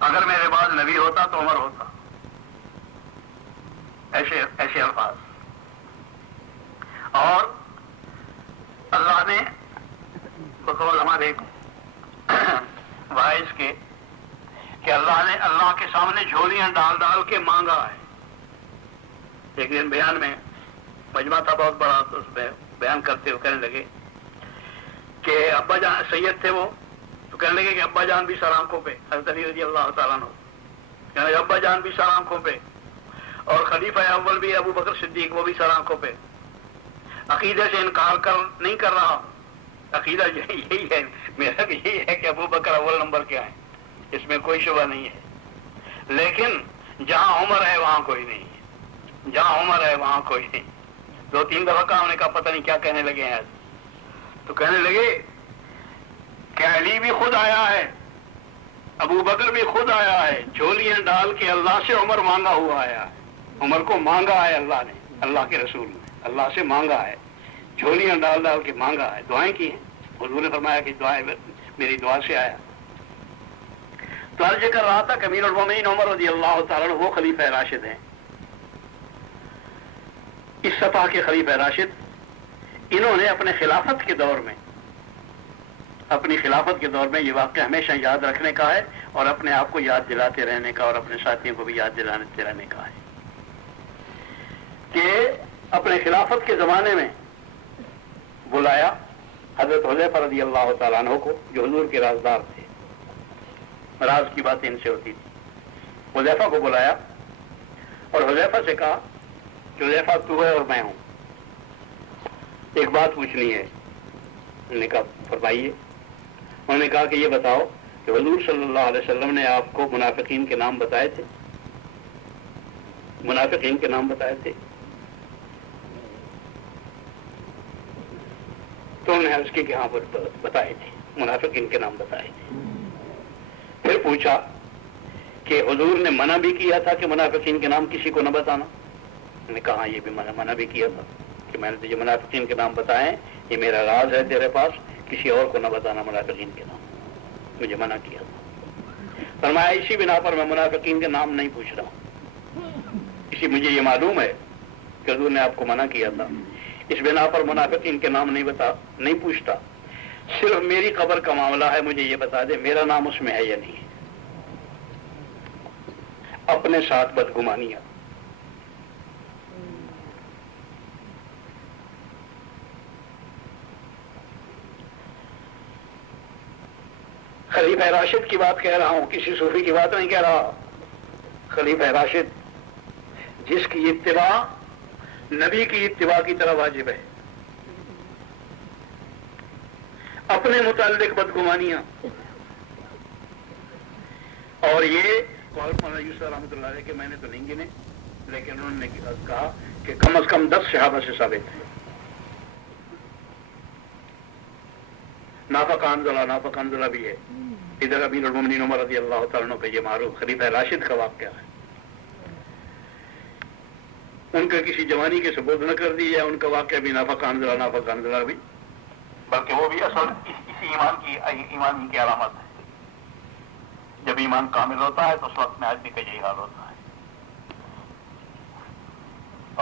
اگر میرے بعد نبی ہوتا تو عمر ہوتا. ایسے الفاظ. اور اللہ نے بقول ہمارے وائس کے کہ اللہ نے اللہ کے سامنے جھولیاں ڈال ڈال کے مانگا ہے. ایک دن بیان میں مجمع تھا بہت بڑا، تو اس میں بیان کرتے ہوئے کہنے لگے کہ ابا جان سید تھے وہ، تو کہنے لگے کہ ابا جان بھی سر آنکھوں پہ، حضرت علی رضی اللہ تعالیٰ عنہ کہنے لگے ابا جان بھی سر آنکھوں پہ، اور خلیفہ اول بھی ابو بکر صدیق وہ بھی سر آنکھوں پہ. عقیدے سے انکار نہیں کر رہا، عقیدہ یہی ہے میرا بھی یہی ہے کہ ابو بکر اول نمبر کے آئے، اس میں کوئی شبہ نہیں ہے. لیکن جہاں عمر ہے وہاں کوئی نہیں ہے، جہاں عمر ہے وہاں کوئی نہیں. 2-3 دفعہ کہا، نے کہا پتہ نہیں کیا کہنے لگے ہیں. تو کہنے لگے کہ علی بھی خود آیا ہے، ابو بکر بھی خود آیا ہے، جھولیاں ڈال کے اللہ سے عمر مانگا ہوا آیا ہے. عمر کو مانگا ہے اللہ نے، اللہ کے رسول نے اللہ سے مانگا ہے، جھولیاں ڈال ڈال کے مانگا ہے، دعائیں کی ہیں. حضور نے فرمایا کہ دعائیں میری دعا سے آیا. تو عرض کر رہا تھا کہ امیر المومنین عمر رضی اللہ تعالیٰ عنہ وہ خلیفہ راشد ہیں، اس سطح کے خلیفہ راشد. انہوں نے اپنے خلافت کے دور میں، اپنی خلافت کے دور میں یہ واقعہ ہمیشہ یاد رکھنے کا ہے، اور اپنے آپ کو یاد دلاتے رہنے کا، اور اپنے ساتھیوں کو بھی یاد دلاتے رہنے کا ہے کہ اپنے خلافت کے زمانے میں بلایا حضرت حذیفہ رضی اللہ تعالیٰ عنہ کو، جو حضور کے رازدار تھے، راز کی باتیں ان سے ہوتی تھی. حذیفہ کو بلایا اور حذیفہ سے کہا کہ حذیفہ تو ہے اور میں ہوں، ایک بات پوچھنی ہے. انہوں نے کہا فرمائیے. انہوں نے کہا کہ یہ بتاؤ کہ حضور صلی اللہ علیہ وسلم نے آپ کو منافقین کے نام بتائے تھے؟ منافقین کے نام بتائے تھے؟ تو انہوں نے عرض کی کہ ہاں بتائے تھے، منافقین کے نام بتائے تھے. پھر پوچھا کہ حضور نے منع بھی کیا تھا کہ منافقین کے نام کسی کو نہ بتانا؟ انہوں نے کہا ہاں یہ بھی منع بھی کیا تھا کہ میں نے تجھے منافقین کے نام بتائے، یہ میرا راز ہے تیرے پاس، کسی اور کو نہ بتانا منافقین کے نام، مجھے منع کیا تھا. فرمایا اسی بنا پر میں منافقین کے نام نہیں پوچھ رہا ہوں، اسی مجھے یہ معلوم ہے کہ حضور نے آپ کو منع کیا تھا، اس بنا پر منافقین کے نام نہیں پوچھتا. صرف میری قبر کا معاملہ ہے، مجھے یہ بتا دے میرا نام اس میں ہے یا نہیں ہے. اپنے ساتھ بدگمانیاں. خلیفہ راشد کی بات کہہ رہا ہوں، کسی صوفی کی بات نہیں کہہ رہا. خلیفہ راشد جس کی اتباع نبی کی اتباع کی طرح واجب ہے. اپنے متعلق بدگمانیاں، اور یہ مولانا یوسف رحمۃ اللہ علیہ کے میں نے تو نہیں گنے، لیکن انہوں نے کہا کہ کم از کم 10 صحابہ سے ثابت ہے. نافق حنظلہ بھی ہے. ادھر امیر المومنین عمر رضی اللہ تعالیٰ عنہ کا یہ معروف خلیفہ راشد کا واقعہ ہے. ان کا کسی جوانی کے ثبوت نہ کر دی جائے، ان کا واقعہ بھی نافق حنظلہ بھی، بلکہ وہ بھی اصل اسی ایمان کی علامت ہے. جب ایمان کامل ہوتا ہے تو اس وقت میں آدمی کا یہی حال ہوتا ہے.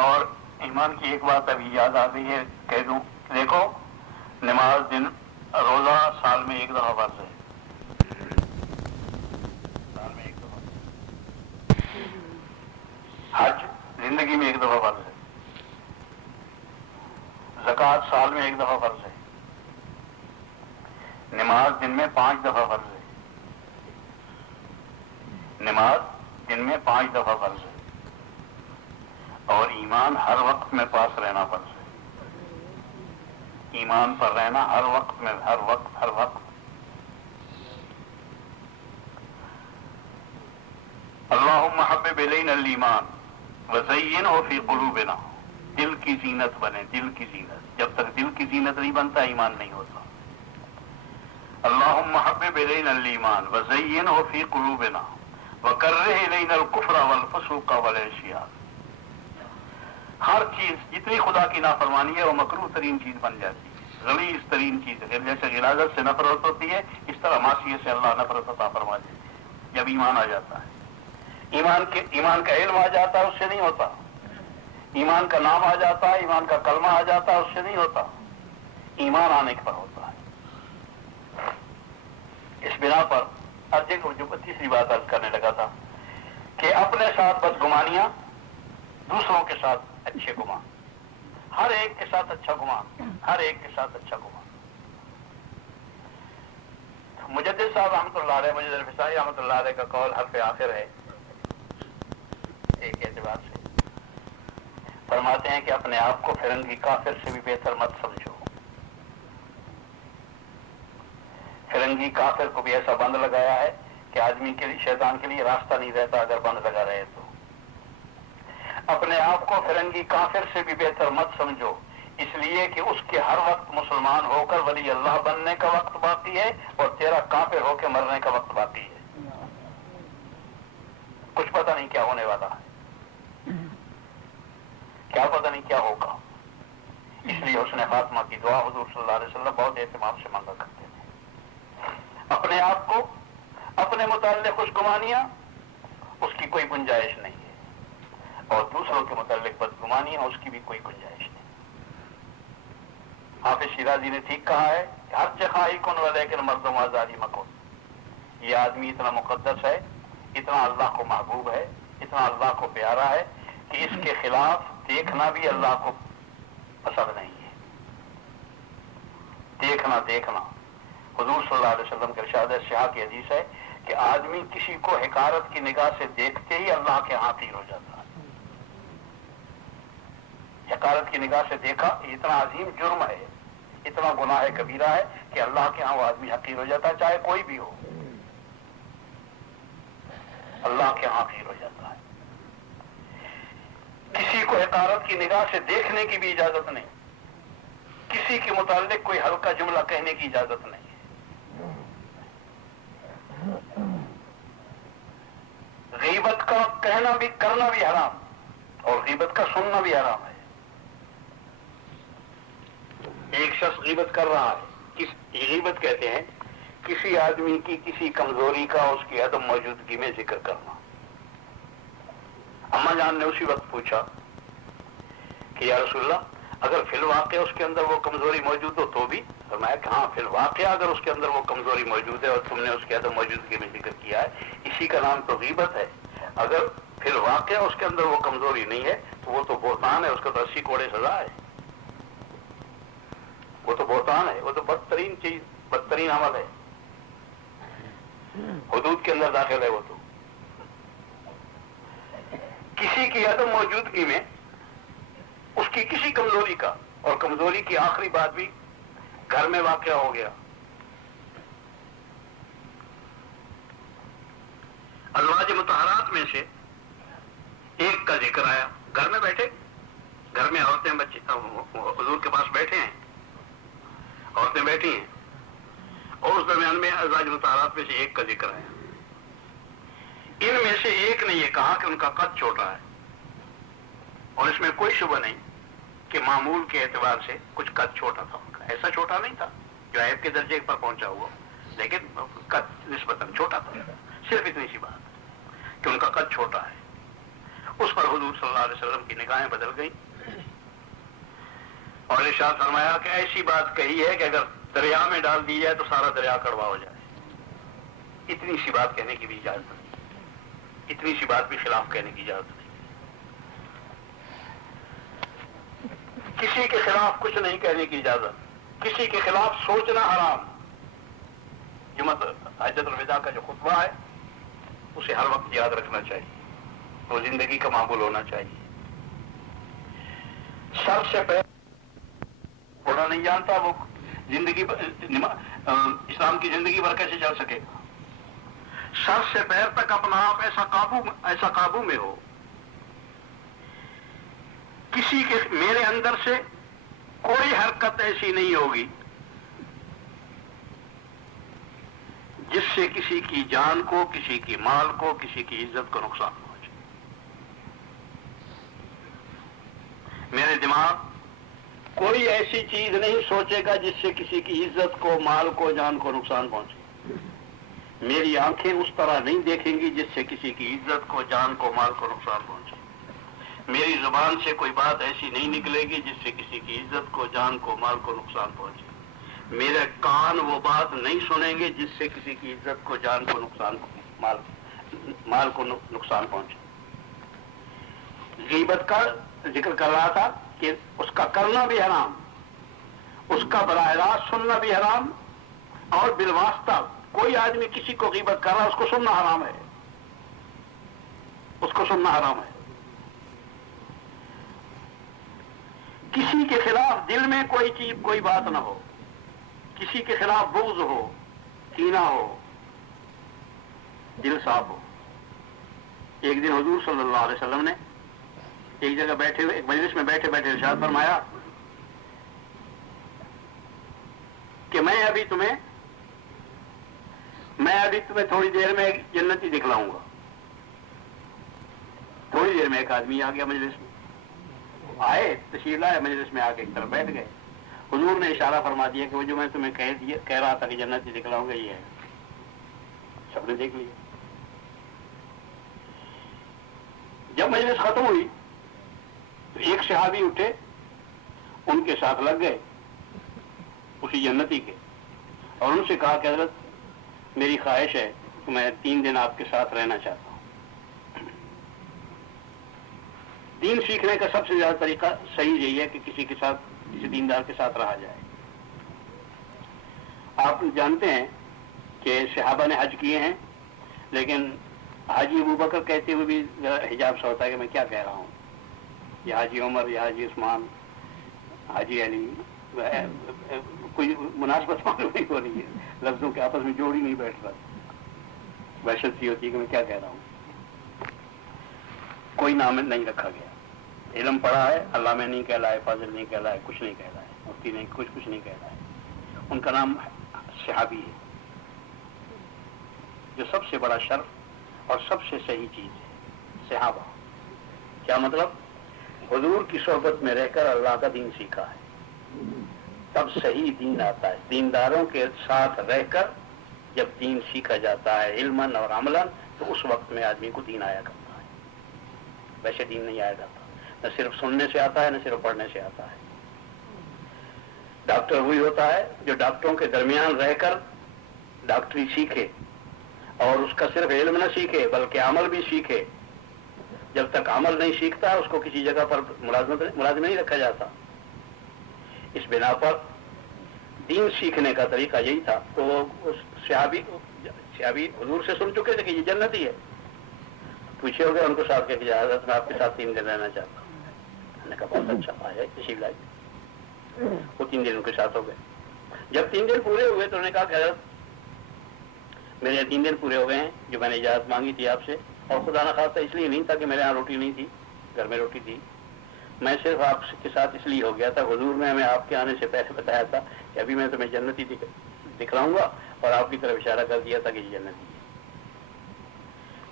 اور ایمان کی ایک بات ابھی یاد آ گئی ہے، کہہ دوں. دیکھو، نماز دن روزہ سال میں ایک دفعہ فرض ہے. سال میں ایک دفعہ. حج زندگی میں ایک دفعہ فرض ہے. زکوٰۃ سال میں ایک دفعہ فرض ہے. نماز دن میں 5 دفعہ فرض ہے. نماز دن میں 5 دفعہ فرض ہے. اور ایمان ہر وقت میں پاس رہنا فرض ہے. ایمان پر رہنا ہر وقت میں، ہر وقت. اللہم حبب الینا الایمان وزینہ فی قلوبنا. دل کی زینت بنے، دل کی زینت. جب تک دل کی زینت نہیں بنتا ایمان نہیں ہوتا. اللہم حبب الینا الایمان وزینہ فی قلوبنا وکرہ الینا الکفر والفسوق والعصیان. ہر چیز جتنی خدا کی نافرمانی ہے وہ مکروہ ترین چیز بن جاتی ہے، غلیظ ترین چیز ہے. جیسے غلاظت سے نفرت ہوتی ہے، اس طرح معصیت سے اللہ نفرت عطا فرما دیتے ہیں جب ایمان آ جاتا ہے. ایمان کا علم آ جاتا ہے، اس سے نہیں ہوتا. ایمان کا نام آ جاتا ہے، ایمان کا کلمہ آ جاتا ہے، اس سے نہیں ہوتا. ایمان آنے پر ہوتا ہے. اس بنا پر ارجن کو جو تیسری بات عرض کرنے لگا تھا کہ اپنے ساتھ بدگمانیاں، دوسروں کے ساتھ اچھے گمان، ہر ایک کے ساتھ اچھا گمان، ہر ایک کے ساتھ اچھا گمان. مجدد صاحب رحمۃ اللہ علیہ، مجدد الفسائی رحمۃ اللہ علیہ کا قول حرف آخر ہے. ایک اعتبار سے فرماتے ہیں کہ اپنے آپ کو فرنگی کافر سے بھی بہتر مت سمجھو. فرنگی کافر کو بھی ایسا بند لگایا ہے کہ آدمی کے لیے، شیطان کے لیے راستہ نہیں رہتا اگر بند لگا رہے تو. اپنے آپ کو فرنگی کافر سے بھی بہتر مت سمجھو، اس لیے کہ اس کے ہر وقت مسلمان ہو کر ولی اللہ بننے کا وقت باقی ہے اور تیرا کافر ہو کے مرنے کا وقت باقی ہے. کچھ پتہ نہیں کیا ہونے والا ہے، کیا پتہ نہیں کیا ہوگا. اس لیے حسن خاتمہ کی دعا حضور صلی اللہ علیہ وسلم بہت اہتمام سے مانگا کرتے تھے. اپنے آپ کو، اپنے متعلق خوشگمانیاں، اس کی کوئی گنجائش نہیں ہے، اور دوسروں کے متعلق بدگمانیاں، اس کی بھی کوئی گنجائش نہیں. حافظ شیرازی نے ٹھیک کہا ہے کہ ہر چخائی کن ولیکن مردم آزادی مکن. یہ آدمی اتنا مقدس ہے، اتنا اللہ کو محبوب ہے، اتنا اللہ کو پیارا ہے کہ اس کے خلاف دیکھنا بھی اللہ کو پسند نہیں ہے. دیکھنا حضور صلی اللہ علیہ وسلم کے ارشاد صحیح کی حدیث ہے کہ آدمی کسی کو حقارت کی نگاہ سے دیکھتے ہی اللہ کے ہاں تیر ہو جاتا ہے. حقارت کی نگاہ سے دیکھا، اتنا عظیم جرم ہے، اتنا گناہ کبیرہ ہے کہ اللہ کے ہاں وہ آدمی حقیر ہو جاتا ہے، چاہے کوئی بھی ہو. اللہ کے ہاں حقیر ہو جاتا ہے. کسی کو حقارت کی نگاہ سے دیکھنے کی بھی اجازت نہیں، کسی کے متعلق کوئی ہلکا جملہ کہنے کی اجازت نہیں. غیبت کا کہنا بھی، کرنا بھی حرام، اور غیبت کا سننا بھی حرام ہے. ایک شخص غیبت کر رہا ہے، غیبت کہتے ہیں کسی آدمی کی کسی کمزوری کا اس کی عدم موجودگی میں ذکر کرنا. اماں جان نے اسی وقت پوچھا کہ یا رسول اللہ، اگر فی الواقع اس کے اندر وہ کمزوری موجود ہو تو بھی؟ فرمایا کہ ہاں، فی الواقع اگر اس کے اندر وہ کمزوری موجود ہے اور تم نے اس کی عدم موجودگی میں ذکر کیا ہے، اسی کا نام تو غیبت ہے. اگر فی الواقع اس کے اندر وہ کمزوری نہیں ہے تو وہ تو بہتان ہے، اس کا تو 80 کوڑے سزا ہے. وہ تو بہتان ہے، وہ تو بدترین چیز، بدترین عمل ہے. حدود کے اندر داخل ہے وہ تو کسی کی عدم موجودگی میں اس کی کسی کمزوری کا، اور کمزوری کی آخری بات بھی گھر میں واقع ہو گیا. ازواج مطہرات میں سے ایک کا ذکر آیا. گھر میں بیٹھے، گھر میں عورتیں بچے حضور کے پاس بیٹھے ہیں، عورتیں بیٹھی ہیں، اور اس درمیان میں ازواج مطہرات میں سے ایک کا ذکر آیا. ان میں سے ایک نے یہ کہا کہ ان کا قد چھوٹا ہے، اور اس میں کوئی شبہ نہیں کہ معمول کے اعتبار سے کچھ قد چھوٹا تھا ان کا. ایسا چھوٹا نہیں تھا جو عیب کے درجے پر پہنچا ہوا، لیکن قد نسبتاً چھوٹا تھا. صرف اتنی سی بات کہ ان کا قد چھوٹا ہے. اس پر حضور صلی اللہ علیہ وسلم کی نگاہیں بدل گئیں اور ارشاد فرمایا کہ ایسی بات کہی ہے کہ اگر دریا میں ڈال دی جائے تو سارا دریا کڑوا ہو جائے. اتنی سی بات کہنے کی بھی اجازت نہیں، اتنی سی بات بھی خلاف کہنے کی اجازت نہیں. کسی کے خلاف کچھ نہیں کہنے کی اجازت، کسی کے خلاف سوچنا حرام. جمعۃ حجۃ الوداع کا جو خطبہ ہے اسے ہر وقت یاد رکھنا چاہیے، وہ زندگی کا معمول ہونا چاہیے. سر سے پیر تھوڑا نہیں جانتا وہ زندگی اسلام کی زندگی پر کیسے چل سکے گا. سر سے پیر تک اپنا آپ ایسا قابو میں ہو، کسی کے میرے اندر سے کوئی حرکت ایسی نہیں ہوگی جس سے کسی کی جان کو، کسی کی مال کو، کسی کی عزت کو نقصان پہنچے. میرے دماغ کوئی ایسی چیز نہیں سوچے گا جس سے کسی کی عزت کو، مال کو، جان کو نقصان پہنچے. میری آنکھیں اس طرح نہیں دیکھیں گی جس سے کسی کی عزت کو، جان کو، مال کو نقصان پہنچے. میری زبان سے کوئی بات ایسی نہیں نکلے گی جس سے کسی کی عزت کو، جان کو، مال کو نقصان پہنچے. میرے کان وہ بات نہیں سنیں گے جس سے کسی کی عزت کو، جان کو، مال کو نقصان پہنچے. غیبت کا ذکر کر رہا تھا کہ اس کا کرنا بھی حرام، اس کا براہ راست سننا بھی حرام، اور بالواسطہ کوئی آدمی کسی کو غیبت کر رہا ہے اس کو سننا حرام ہے، اس کو سننا حرام ہے. کسی کے خلاف دل میں کوئی بات نہ ہو، کسی کے خلاف بغض ہو، کینہ ہو، دل صاف ہو. ایک دن حضور صلی اللہ علیہ وسلم نے ایک جگہ بیٹھے ہوئے، ایک مجلس میں بیٹھے بیٹھے ارشاد فرمایا کہ میں ابھی تمہیں تھوڑی دیر میں ایک جنتی دکھلاؤں گا. تھوڑی دیر میں ایک آدمی آ گیا مجلس میں، آئے تشریف لائے، مجلس میں آ کے ایک طرف بیٹھ گئے. حضور نے اشارہ فرما دیا کہ وہ جو میں تمہیں کہہ رہا تھا کہ جنتی دکھلاؤں گا یہ ہے. سب نے دیکھ لیا. جب مجلس ختم ہوئی تو ایک صحابی اٹھے، ان کے ساتھ لگ گئے اسی جنتی کے، اور ان سے کہا کہ حضرت میری خواہش ہے کہ میں 3 دن آپ کے ساتھ رہنا چاہتا ہوں. دین سیکھنے کا سب سے زیادہ طریقہ صحیح یہی ہے کہ کسی دیندار کے ساتھ رہا جائے. آپ جانتے ہیں کہ صحابہ نے حج کیے ہیں، لیکن حاجی ابوبکر کہتے ہوئے بھی حجاب سے ہوتا ہے کہ میں کیا کہہ رہا ہوں. یا حاجی عمر، یا حاجی عثمان، حاجی علی، کوئی مناسبت معلوم نہیں ہو رہی ہے، لفظوں کے آپس میں جوڑ ہی نہیں بیٹھ رہا. وحشت سی ہوتی ہے کہ میں کیا کہہ رہا ہوں. کوئی نام نہیں رکھا گیا. علم پڑھا ہے، علامہ نہیں کہلائے، فاضل نہیں کہلائے، کچھ نہیں کہلائے، مفتی نہیں، کچھ نہیں کہلائے. ان کا نام صحابی ہے. جو سب سے بڑا شرف اور سب سے صحیح چیز ہے صحابہ. کیا مطلب؟ حضور کی صحبت میں رہ کر اللہ کا دین سیکھا ہے، تب صحیح دین آتا ہے. دینداروں کے ساتھ رہ کر جب دین سیکھا جاتا ہے علماً اور عملاً، تو اس وقت میں آدمی کو دین آیا کرتا ہے. ویسے دین نہیں آیا کرتا. نہ صرف سننے سے آتا ہے، نہ صرف پڑھنے سے آتا ہے. ڈاکٹر وہی ہوتا ہے جو ڈاکٹروں کے درمیان رہ کر ڈاکٹری سیکھے، اور اس کا صرف علم نہ سیکھے بلکہ عمل بھی سیکھے. جب تک عمل نہیں سیکھتا اس کو کسی جگہ پر ملازم نہیں رکھا جاتا. اس بنا پر دین سیکھنے کا طریقہ یہی تھا. تو وہ صحابی کہ ابھی حضور سے سن چکے تھے کہ یہ جنتی ہے. پوچھے ہو گیا ان کو صاحب کے اجازت میں آپ کے ساتھ 3 دن رہنا چاہتا ہوں. میں نے کہا بہت اچھا آیا کسی لائق. وہ 3 دن ان کے ساتھ ہو گئے. جب 3 دن پورے ہوئے تو انہوں نے کہا کہ حضرت میرے 3 دن پورے ہو گئے ہیں جو میں نے اجازت مانگی تھی آپ سے, اور خدا نخواستہ اس لیے نہیں تھا کہ میرے یہاں روٹی نہیں تھی, گھر میں روٹی تھی, میں صرف آپ کے ساتھ اس لیے ہو گیا تھا حضور نے ہمیں آپ کے آنے سے پہلے بتایا تھا کہ ابھی میں تمہیں جنتی دکھلاؤں گا, اور آپ کی طرف اشارہ کر دیا تھا کہ یہ جنتی ہے.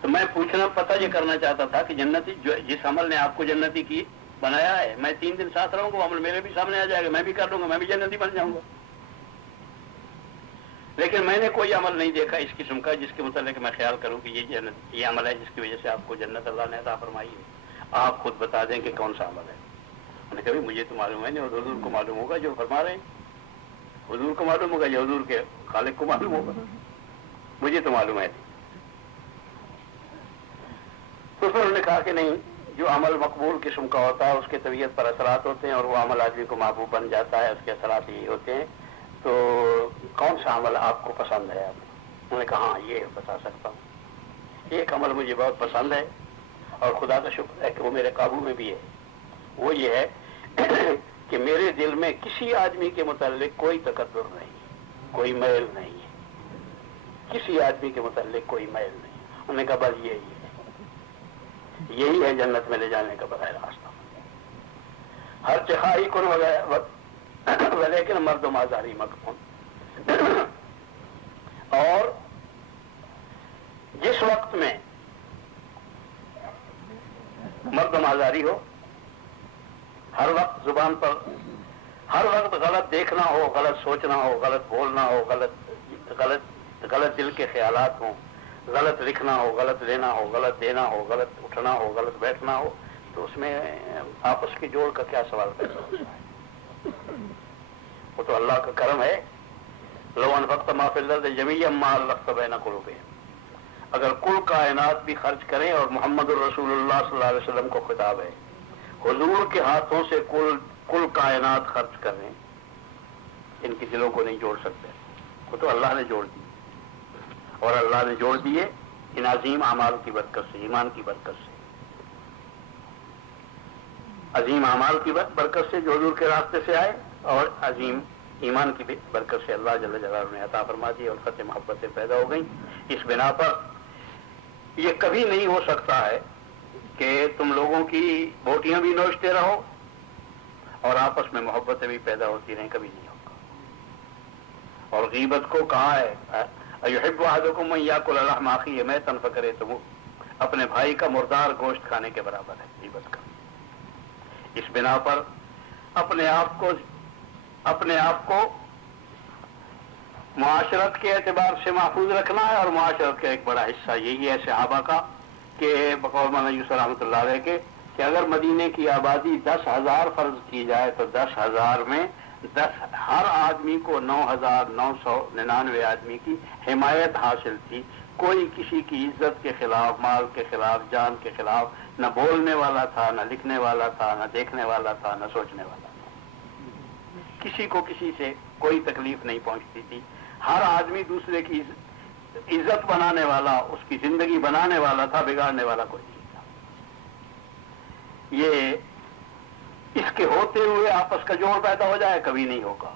تو میں پوچھنا پتہ یہ کرنا چاہتا تھا کہ جنتی جس عمل نے آپ کو جنتی کی بنایا ہے, میں 3 دن ساتھ رہوں گا, وہ عمل میرے بھی سامنے آ جائے گا, میں بھی کر لوں گا, میں بھی جنتی بن جاؤں گا. لیکن میں نے کوئی عمل نہیں دیکھا اس قسم کا جس کے متعلق میں خیال کروں کہ یہ عمل ہے جس کی وجہ سے آپ کو جنت اللہ نے عطا فرمائی ہے. آپ خود بتا دیں کہ کون سا عمل ہے. میں نے کہا مجھے تو معلوم ہے نہیں, اور حضور کو معلوم ہوگا جو فرما رہے ہیں. حضور کو معلوم ہوگا یا حضور کے خالق کو معلوم ہوگا, مجھے تو معلوم ہے. تو پھر انہوں نے کہا کہ نہیں, جو عمل مقبول قسم کا ہوتا ہے اس کے طبیعت پر اثرات ہوتے ہیں, اور وہ عمل آدمی کو محبوب بن جاتا ہے, اس کے اثرات یہی ہوتے ہیں. تو کون سا عمل آپ کو پسند ہے؟ انہوں نے کہا ہاں یہ بتا سکتا ہوں, ایک عمل مجھے بہت پسند ہے اور خدا کا شکر ہے کہ وہ میرے قابو میں بھی ہے. وہ یہ ہے کہ میرے دل میں کسی آدمی کے متعلق کوئی تکبر نہیں, کوئی میل نہیں ہے, کسی آدمی کے متعلق کوئی میل نہیں. انہوں نے کہا بس یہی ہے جنت میں لے جانے کا بغیر راستہ. ہر چخائی کن لیکن مرد و مازاری مقبول. اور جس وقت میں مرد و مازاری ہو, ہر وقت زبان پر ہر وقت غلط دیکھنا ہو, غلط سوچنا ہو, غلط بولنا ہو, غلط دل کے خیالات ہوں, غلط لکھنا ہو, غلط لینا ہو, غلط دینا ہو, غلط اٹھنا ہو, غلط بیٹھنا ہو, تو اس میں آپس کے جوڑ کا کیا سوال پیدا ہوتا ہے؟ وہ تو اللہ کا کرم ہے. لو انفقت ما فی الارض جمیعا ما الفت بین قلوبہم. اگر کل کائنات بھی خرچ کریں, اور محمد الرسول اللہ صلی اللہ علیہ وسلم کو خطاب ہے, حضور کے ہاتھوں سے کل کائنات خرچ کریں, ان کے دلوں کو نہیں جوڑ سکتے. وہ تو اللہ نے جوڑ دی, اور اللہ نے جوڑ دیے ان عظیم اعمال کی برکت سے, ایمان کی برکت سے. عظیم اعمال کی برکت سے جو حضور کے راستے سے آئے, اور عظیم ایمان کی برکت سے اللہ جل جلالہ نے عطا فرما دی, اور فتح محبتیں پیدا ہو گئیں. اس بنا پر یہ کبھی نہیں ہو سکتا ہے کہ تم لوگوں کی بوٹیاں بھی نوچتے رہو اور آپس میں محبتیں بھی پیدا ہوتی رہیں, کبھی نہیں ہوگا. اور غیبت کو کہا ہے ایحب احدکم ان یاکل لحم اخیہ میتا فکرہتموہ, اپنے بھائی کا مردار گوشت کھانے کے برابر ہے غیبت کا. اس بنا پر اپنے آپ کو معاشرت کے اعتبار سے محفوظ رکھنا ہے, اور معاشرت کا ایک بڑا حصہ یہی ہے صحابہ کا کہ بقول مولانا یوسف رحمۃ اللہ علیہ کے, کہ اگر مدینے کی آبادی 10,000 فرض کی جائے تو 10,000 میں ہر آدمی کو 9,999 آدمی کی حمایت حاصل تھی. کوئی کسی کی عزت کے خلاف, مال کے خلاف, جان کے خلاف نہ بولنے والا تھا, نہ لکھنے والا تھا, نہ دیکھنے والا تھا, نہ سوچنے والا تھا. کسی کو کسی سے کوئی تکلیف نہیں پہنچتی تھی. ہر آدمی دوسرے کی عزت بنانے والا, اس کی زندگی بنانے والا تھا, بگاڑنے والا کوئی نہیں تھا. یہ اس کے ہوتے ہوئے آپس کا جوڑ پیدا ہو جائے کبھی نہیں ہوگا,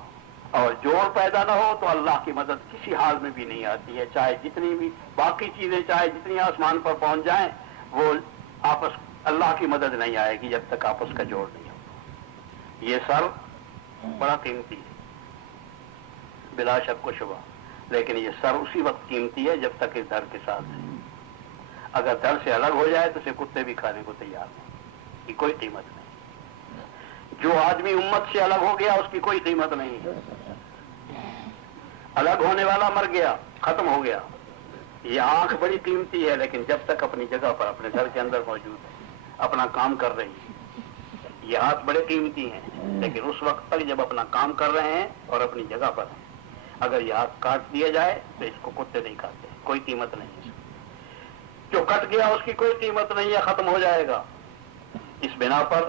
اور جوڑ پیدا نہ ہو تو اللہ کی مدد کسی حال میں بھی نہیں آتی ہے. چاہے جتنی بھی باقی چیزیں, چاہے جتنی آسمان پر پہنچ جائیں, وہ آپس اللہ کی مدد نہیں آئے گی جب تک آپس کا جوڑ نہیں ہوگا. یہ سر بڑا قیمتی ہے بلا شک و شبہ, لیکن یہ سر اسی وقت قیمتی ہے جب تک اس در کے ساتھ ہے. اگر در سے الگ ہو جائے تو اسے کتے بھی کھانے کو تیار ہیں, کی کوئی قیمت نہیں. جو آدمی امت سے الگ ہو گیا اس کی کوئی قیمت نہیں ہے. الگ ہونے والا مر گیا, ختم ہو گیا. یہ آنکھ بڑی قیمتی ہے, لیکن جب تک اپنی جگہ پر اپنے گھر کے اندر موجود ہے, اپنا کام کر رہی ہے. یہ ہاتھ بڑے قیمتی ہیں, لیکن اس وقت تک جب اپنا کام کر رہے ہیں اور اپنی جگہ پر ہیں. اگر یہ ہاتھ کاٹ دیا جائے تو اس کو کتے نہیں کھاتے, کوئی قیمت نہیں ہے. جو کٹ گیا اس کی کوئی قیمت نہیں ہے, ختم ہو جائے گا. اس بنا پر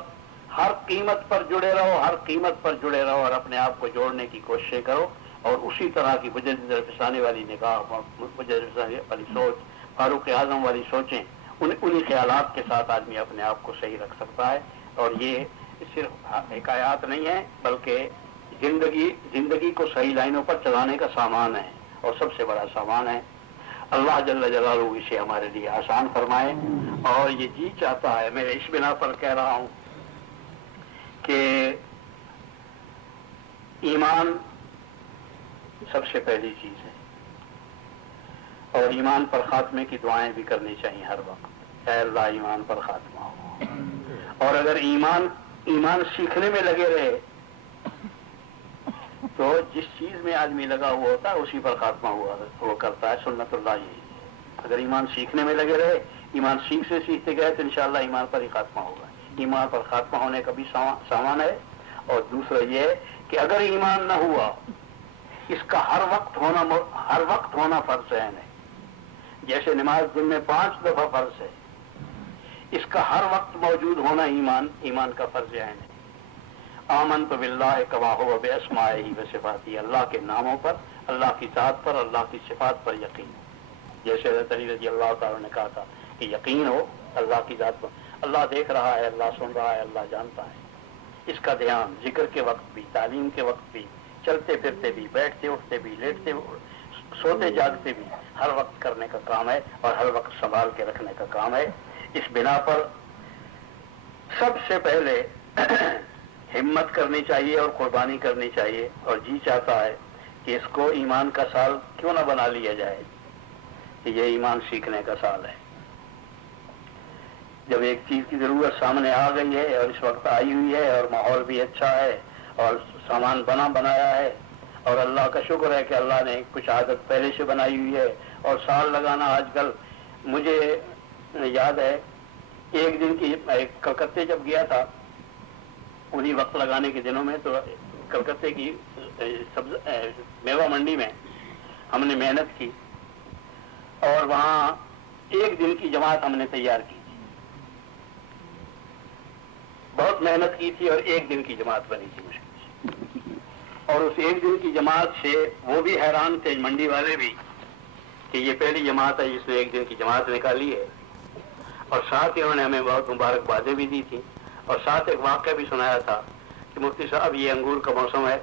ہر قیمت پر جڑے رہو, ہر قیمت پر جڑے رہو, اور اپنے آپ کو جوڑنے کی کوششیں کرو. اور اسی طرح کی مجدد فسانے والی نگاہ، مجدد فسانے والی سوچ، فاروق اعظم والی سوچیں، انہی خیالات کے ساتھ آدمی اپنے آپ کو صحیح رکھ سکتا ہے. اور یہ صرف حکایات نہیں ہیں بلکہ زندگی کو صحیح لائنوں پر چلانے کا سامان ہے، اور سب سے بڑا سامان ہے. اللہ جل جلالہ اسے ہمارے لیے آسان فرمائے. اور یہ جی چاہتا ہے، میں اس بنا پر کہہ رہا ہوں کہ ایمان سب سے پہلی چیز ہے، اور ایمان پر خاتمے کی دعائیں بھی کرنی چاہیے ہر وقت، اے اللہ ایمان پر خاتمہ ہو. اور اگر ایمان سیکھنے میں لگے رہے تو جس چیز میں آدمی لگا ہوا ہوتا ہے اسی پر خاتمہ ہوا کرتا ہے. سنت اللہ یہی ہے، اگر ایمان سیکھنے میں لگے رہے، ایمان سیکھتے گئے تو انشاءاللہ ایمان پر ہی خاتمہ ہوگا. ایمان پر خاتمہ ہونے کا بھی سامان ہے. اور دوسرا یہ ہے کہ اگر ایمان نہ ہوا، اس کا ہر وقت ہونا فرض ہے. جیسے نماز دن میں 5 دفعہ فرض ہے، اس کا ہر وقت موجود ہونا ایمان کا فرض ہے. آمنت باللہ کما ہوا باسمائہ و صفاتہ، اللہ کے ناموں پر، اللہ کی ذات پر، اللہ کی صفات پر یقین ہو. جیسے حضرت علی رضی اللہ تعالیٰ نے کہا تھا کہ یقین ہو اللہ کی ذات پر، اللہ دیکھ رہا ہے، اللہ سن رہا ہے، اللہ جانتا ہے. اس کا دھیان ذکر کے وقت بھی، تعلیم کے وقت بھی، چلتے پھرتے بھی، بیٹھتے اٹھتے بھی، لیٹتے سوتے جاگتے بھی، ہر وقت کرنے کا کام ہے، اور ہر وقت سنبھال کے رکھنے کا کام ہے. اس بنا پر سب سے پہلے ہمت کرنی چاہیے اور قربانی کرنی چاہیے. اور جی چاہتا ہے کہ اس کو ایمان کا سال کیوں نہ بنا لیا جائے کہ یہ ایمان سیکھنے کا سال ہے. جب ایک چیز کی ضرورت سامنے آ گئی ہے اور اس وقت آئی ہوئی ہے، اور ماحول بھی اچھا ہے، اور سامان بنایا ہے، اور اللہ کا شکر ہے کہ اللہ نے کچھ عادت پہلے سے بنائی ہوئی ہے. اور سال لگانا آج کل، مجھے یاد ہے ایک دن کی، کلکتے جب گیا تھا انہی وقت لگانے کے دنوں میں، تو کلکتے کی میوہ منڈی میں ہم نے محنت کی، اور وہاں ایک دن کی جماعت ہم نے تیار کی تھی. بہت محنت کی تھی اور ایک دن کی جماعت بنی تھی مشکل سے. اور اس ایک دن کی جماعت سے وہ بھی حیران تھے، منڈی والے بھی، کہ یہ پہلی جماعت ہے جس نے ایک دن کی جماعت نکالی ہے. اور ساتھ ہی انہوں نے ہمیں بہت مبارکبادیں بھی دی تھی، اور ساتھ ایک واقعہ بھی سنایا تھا کہ مفتی صاحب یہ انگور کا موسم ہے،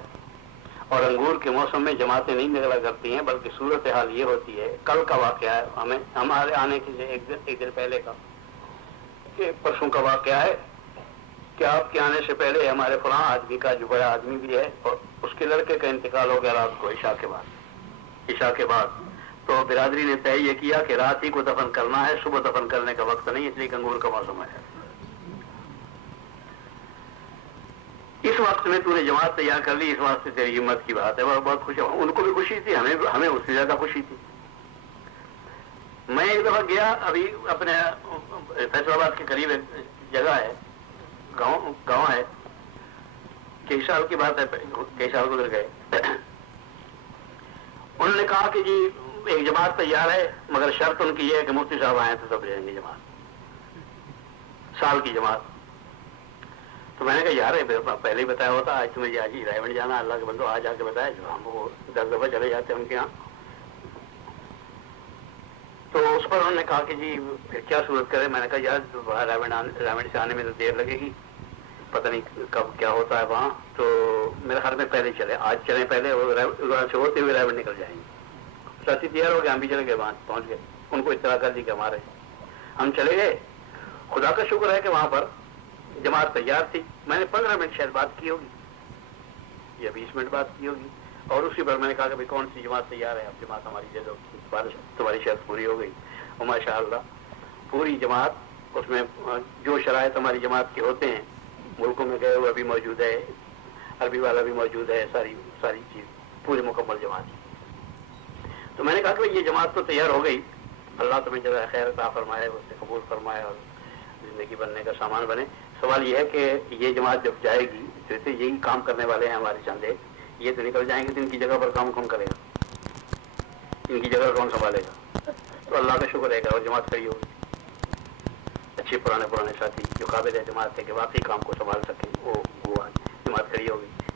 اور انگور کے موسم میں جماعتیں نہیں نکلا کرتی ہیں، بلکہ صورتحال یہ ہوتی ہے. کل کا واقعہ ہے، ہمارے آنے کے ایک دن پہلے کا، کہ پرسوں کا واقعہ ہے کہ آپ کے آنے سے پہلے ہمارے فلاں آدمی کا، جو بڑا آدمی بھی ہے، اور اس کے لڑکے کا انتقال ہو گیا رات کو عشاء کے بعد. تو برادری نے طے یہ کیا کہ رات ہی کو دفن کرنا ہے، صبح دفن کرنے کا وقت نہیں، اس لیے کہ انگور کا موسم ہے. اس وقت میں تو نے جماعت تیار کر لی، اس واسطے تیری ہمت کی بات ہے. بہت خوشی، ان کو بھی خوشی تھی، ہمیں اس سے زیادہ خوشی تھی. میں ایک دفعہ گیا، ابھی اپنے فیصل آباد کے قریب ایک جگہ ہے، گاؤں ہے، کئی سال کی بات ہے، کئی سال گزر گئے. انہوں نے کہا کہ جی ایک جماعت تیار ہے، مگر شرط ان کی یہ ہے کہ مفتی صاحب آئے تو سب لیں گے جماعت، سال کی جماعت. تو میں نے کہا یار پہلے ہی بتایا ہوتا، آج تمہیں آج ہی رائے بن جانا، اللہ کے بندو آج آ کے بتایا، جو ہم وہ 10 دفعہ چلے جاتے ہیں ان کے یہاں. تو اس پر انہوں نے کہا کہ جی پھر کیا صورت کرے. میں نے کہا یار رائے سے آنے میں تو دیر لگے گی، پتہ نہیں کب کیا ہوتا ہے وہاں. تو میرے خیال میں پہلے چلے، آج چلیں پہلے، سے ہوتے ہوئے رائے نکل جائیں گے. ساتھی تیار ہو گئے، ہم بھی چلے گئے، وہاں پہنچ گئے، ان کو اطلاع کر دی کہ ہمارے. ہم چلے گئے. خدا کا شکر ہے کہ وہاں پر جماعت تیار تھی. میں نے 15 منٹ شاید بات کی ہوگی یا 20 منٹ بات کی ہوگی، اور اسی پر میں نے کہا کہ کون سی جماعت تیار ہے. اب جماعت ہماری دے دو، تمہاری شرط پوری ہو گئی. اور ماشاء اللہ پوری جماعت، اس میں جو شرائط ہماری جماعت کے ہوتے ہیں، ملکوں میں گئے ہوئے بھی موجود ہے، عربی والا بھی موجود ہے، ساری چیز پوری مکمل جماعت. تو میں نے کہا کہ یہ جماعت تو تیار ہو گئی، اللہ تمہیں جزائے خیر عطا فرمائے، اس سے قبول فرمائے اور زندگی بننے کا سامان بنے. سوال یہ ہے کہ یہ جماعت جب جائے گی، جیسے یہی کام کرنے والے ہیں ہمارے چندے، یہ تو نکل جائیں گے تو ان کی جگہ پر کام کون کرے گا، ان کی جگہ کون سنبھالے گا. تو اللہ کا شکر ہے کہ اور جماعت کھڑی ہوگی. اچھے پرانے ساتھی جو قابل اعتماد تھے کہ واقعی کام کو سنبھال سکیں، وہ جماعت کھڑی ہوگی.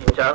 3-4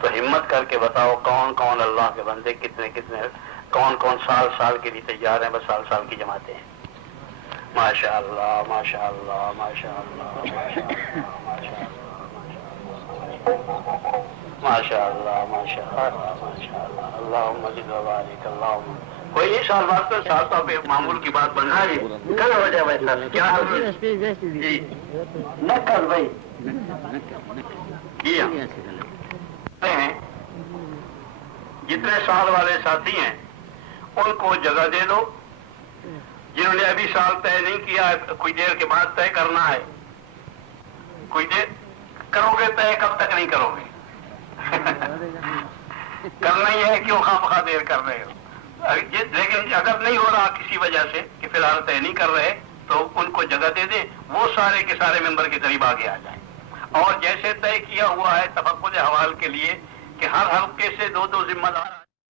تو ہمت کر کے بتاؤ کون کون اللہ کے بندے کتنے کتنے کون کون سال سال کے لیے تیار ہیں؟ بس سال سال کی جماعتیں ہیں. ماشاء اللہ ماشاء اللہ ماشاء اللہ ماشاء اللہ ماشاء اللہ ماشاء اللہ. اللہم صل و بارک. اللہم کوئی نہیں سال بعد تو سال تو پہ معمول کی بات بن رہا ہے. کل ہو جائے بھائی صاحب کیا حال ہے جی؟ نہ کل بھائی جی ہیں جتنے سال والے ساتھی ہیں ان کو جگہ دے دو. جنہوں نے ابھی سال طے نہیں کیا ہے کچھ دیر کے بعد طے کرنا ہے. کچھ دیر کرو گے طے کب تک نہیں کرو گے؟ کرنا ہی ہے کیوں خواہ دیر کر رہے ہو. لیکن اگر نہیں ہو رہا کسی وجہ سے کہ فی الحال طے نہیں کر رہے تو ان کو جگہ دے دیں. وہ سارے کے سارے ممبر کے قریب آگے آ جائیں. اور جیسے طے کیا ہوا ہے تفقد حوال کے لیے کہ ہر حلقے سے دو ذمہ دار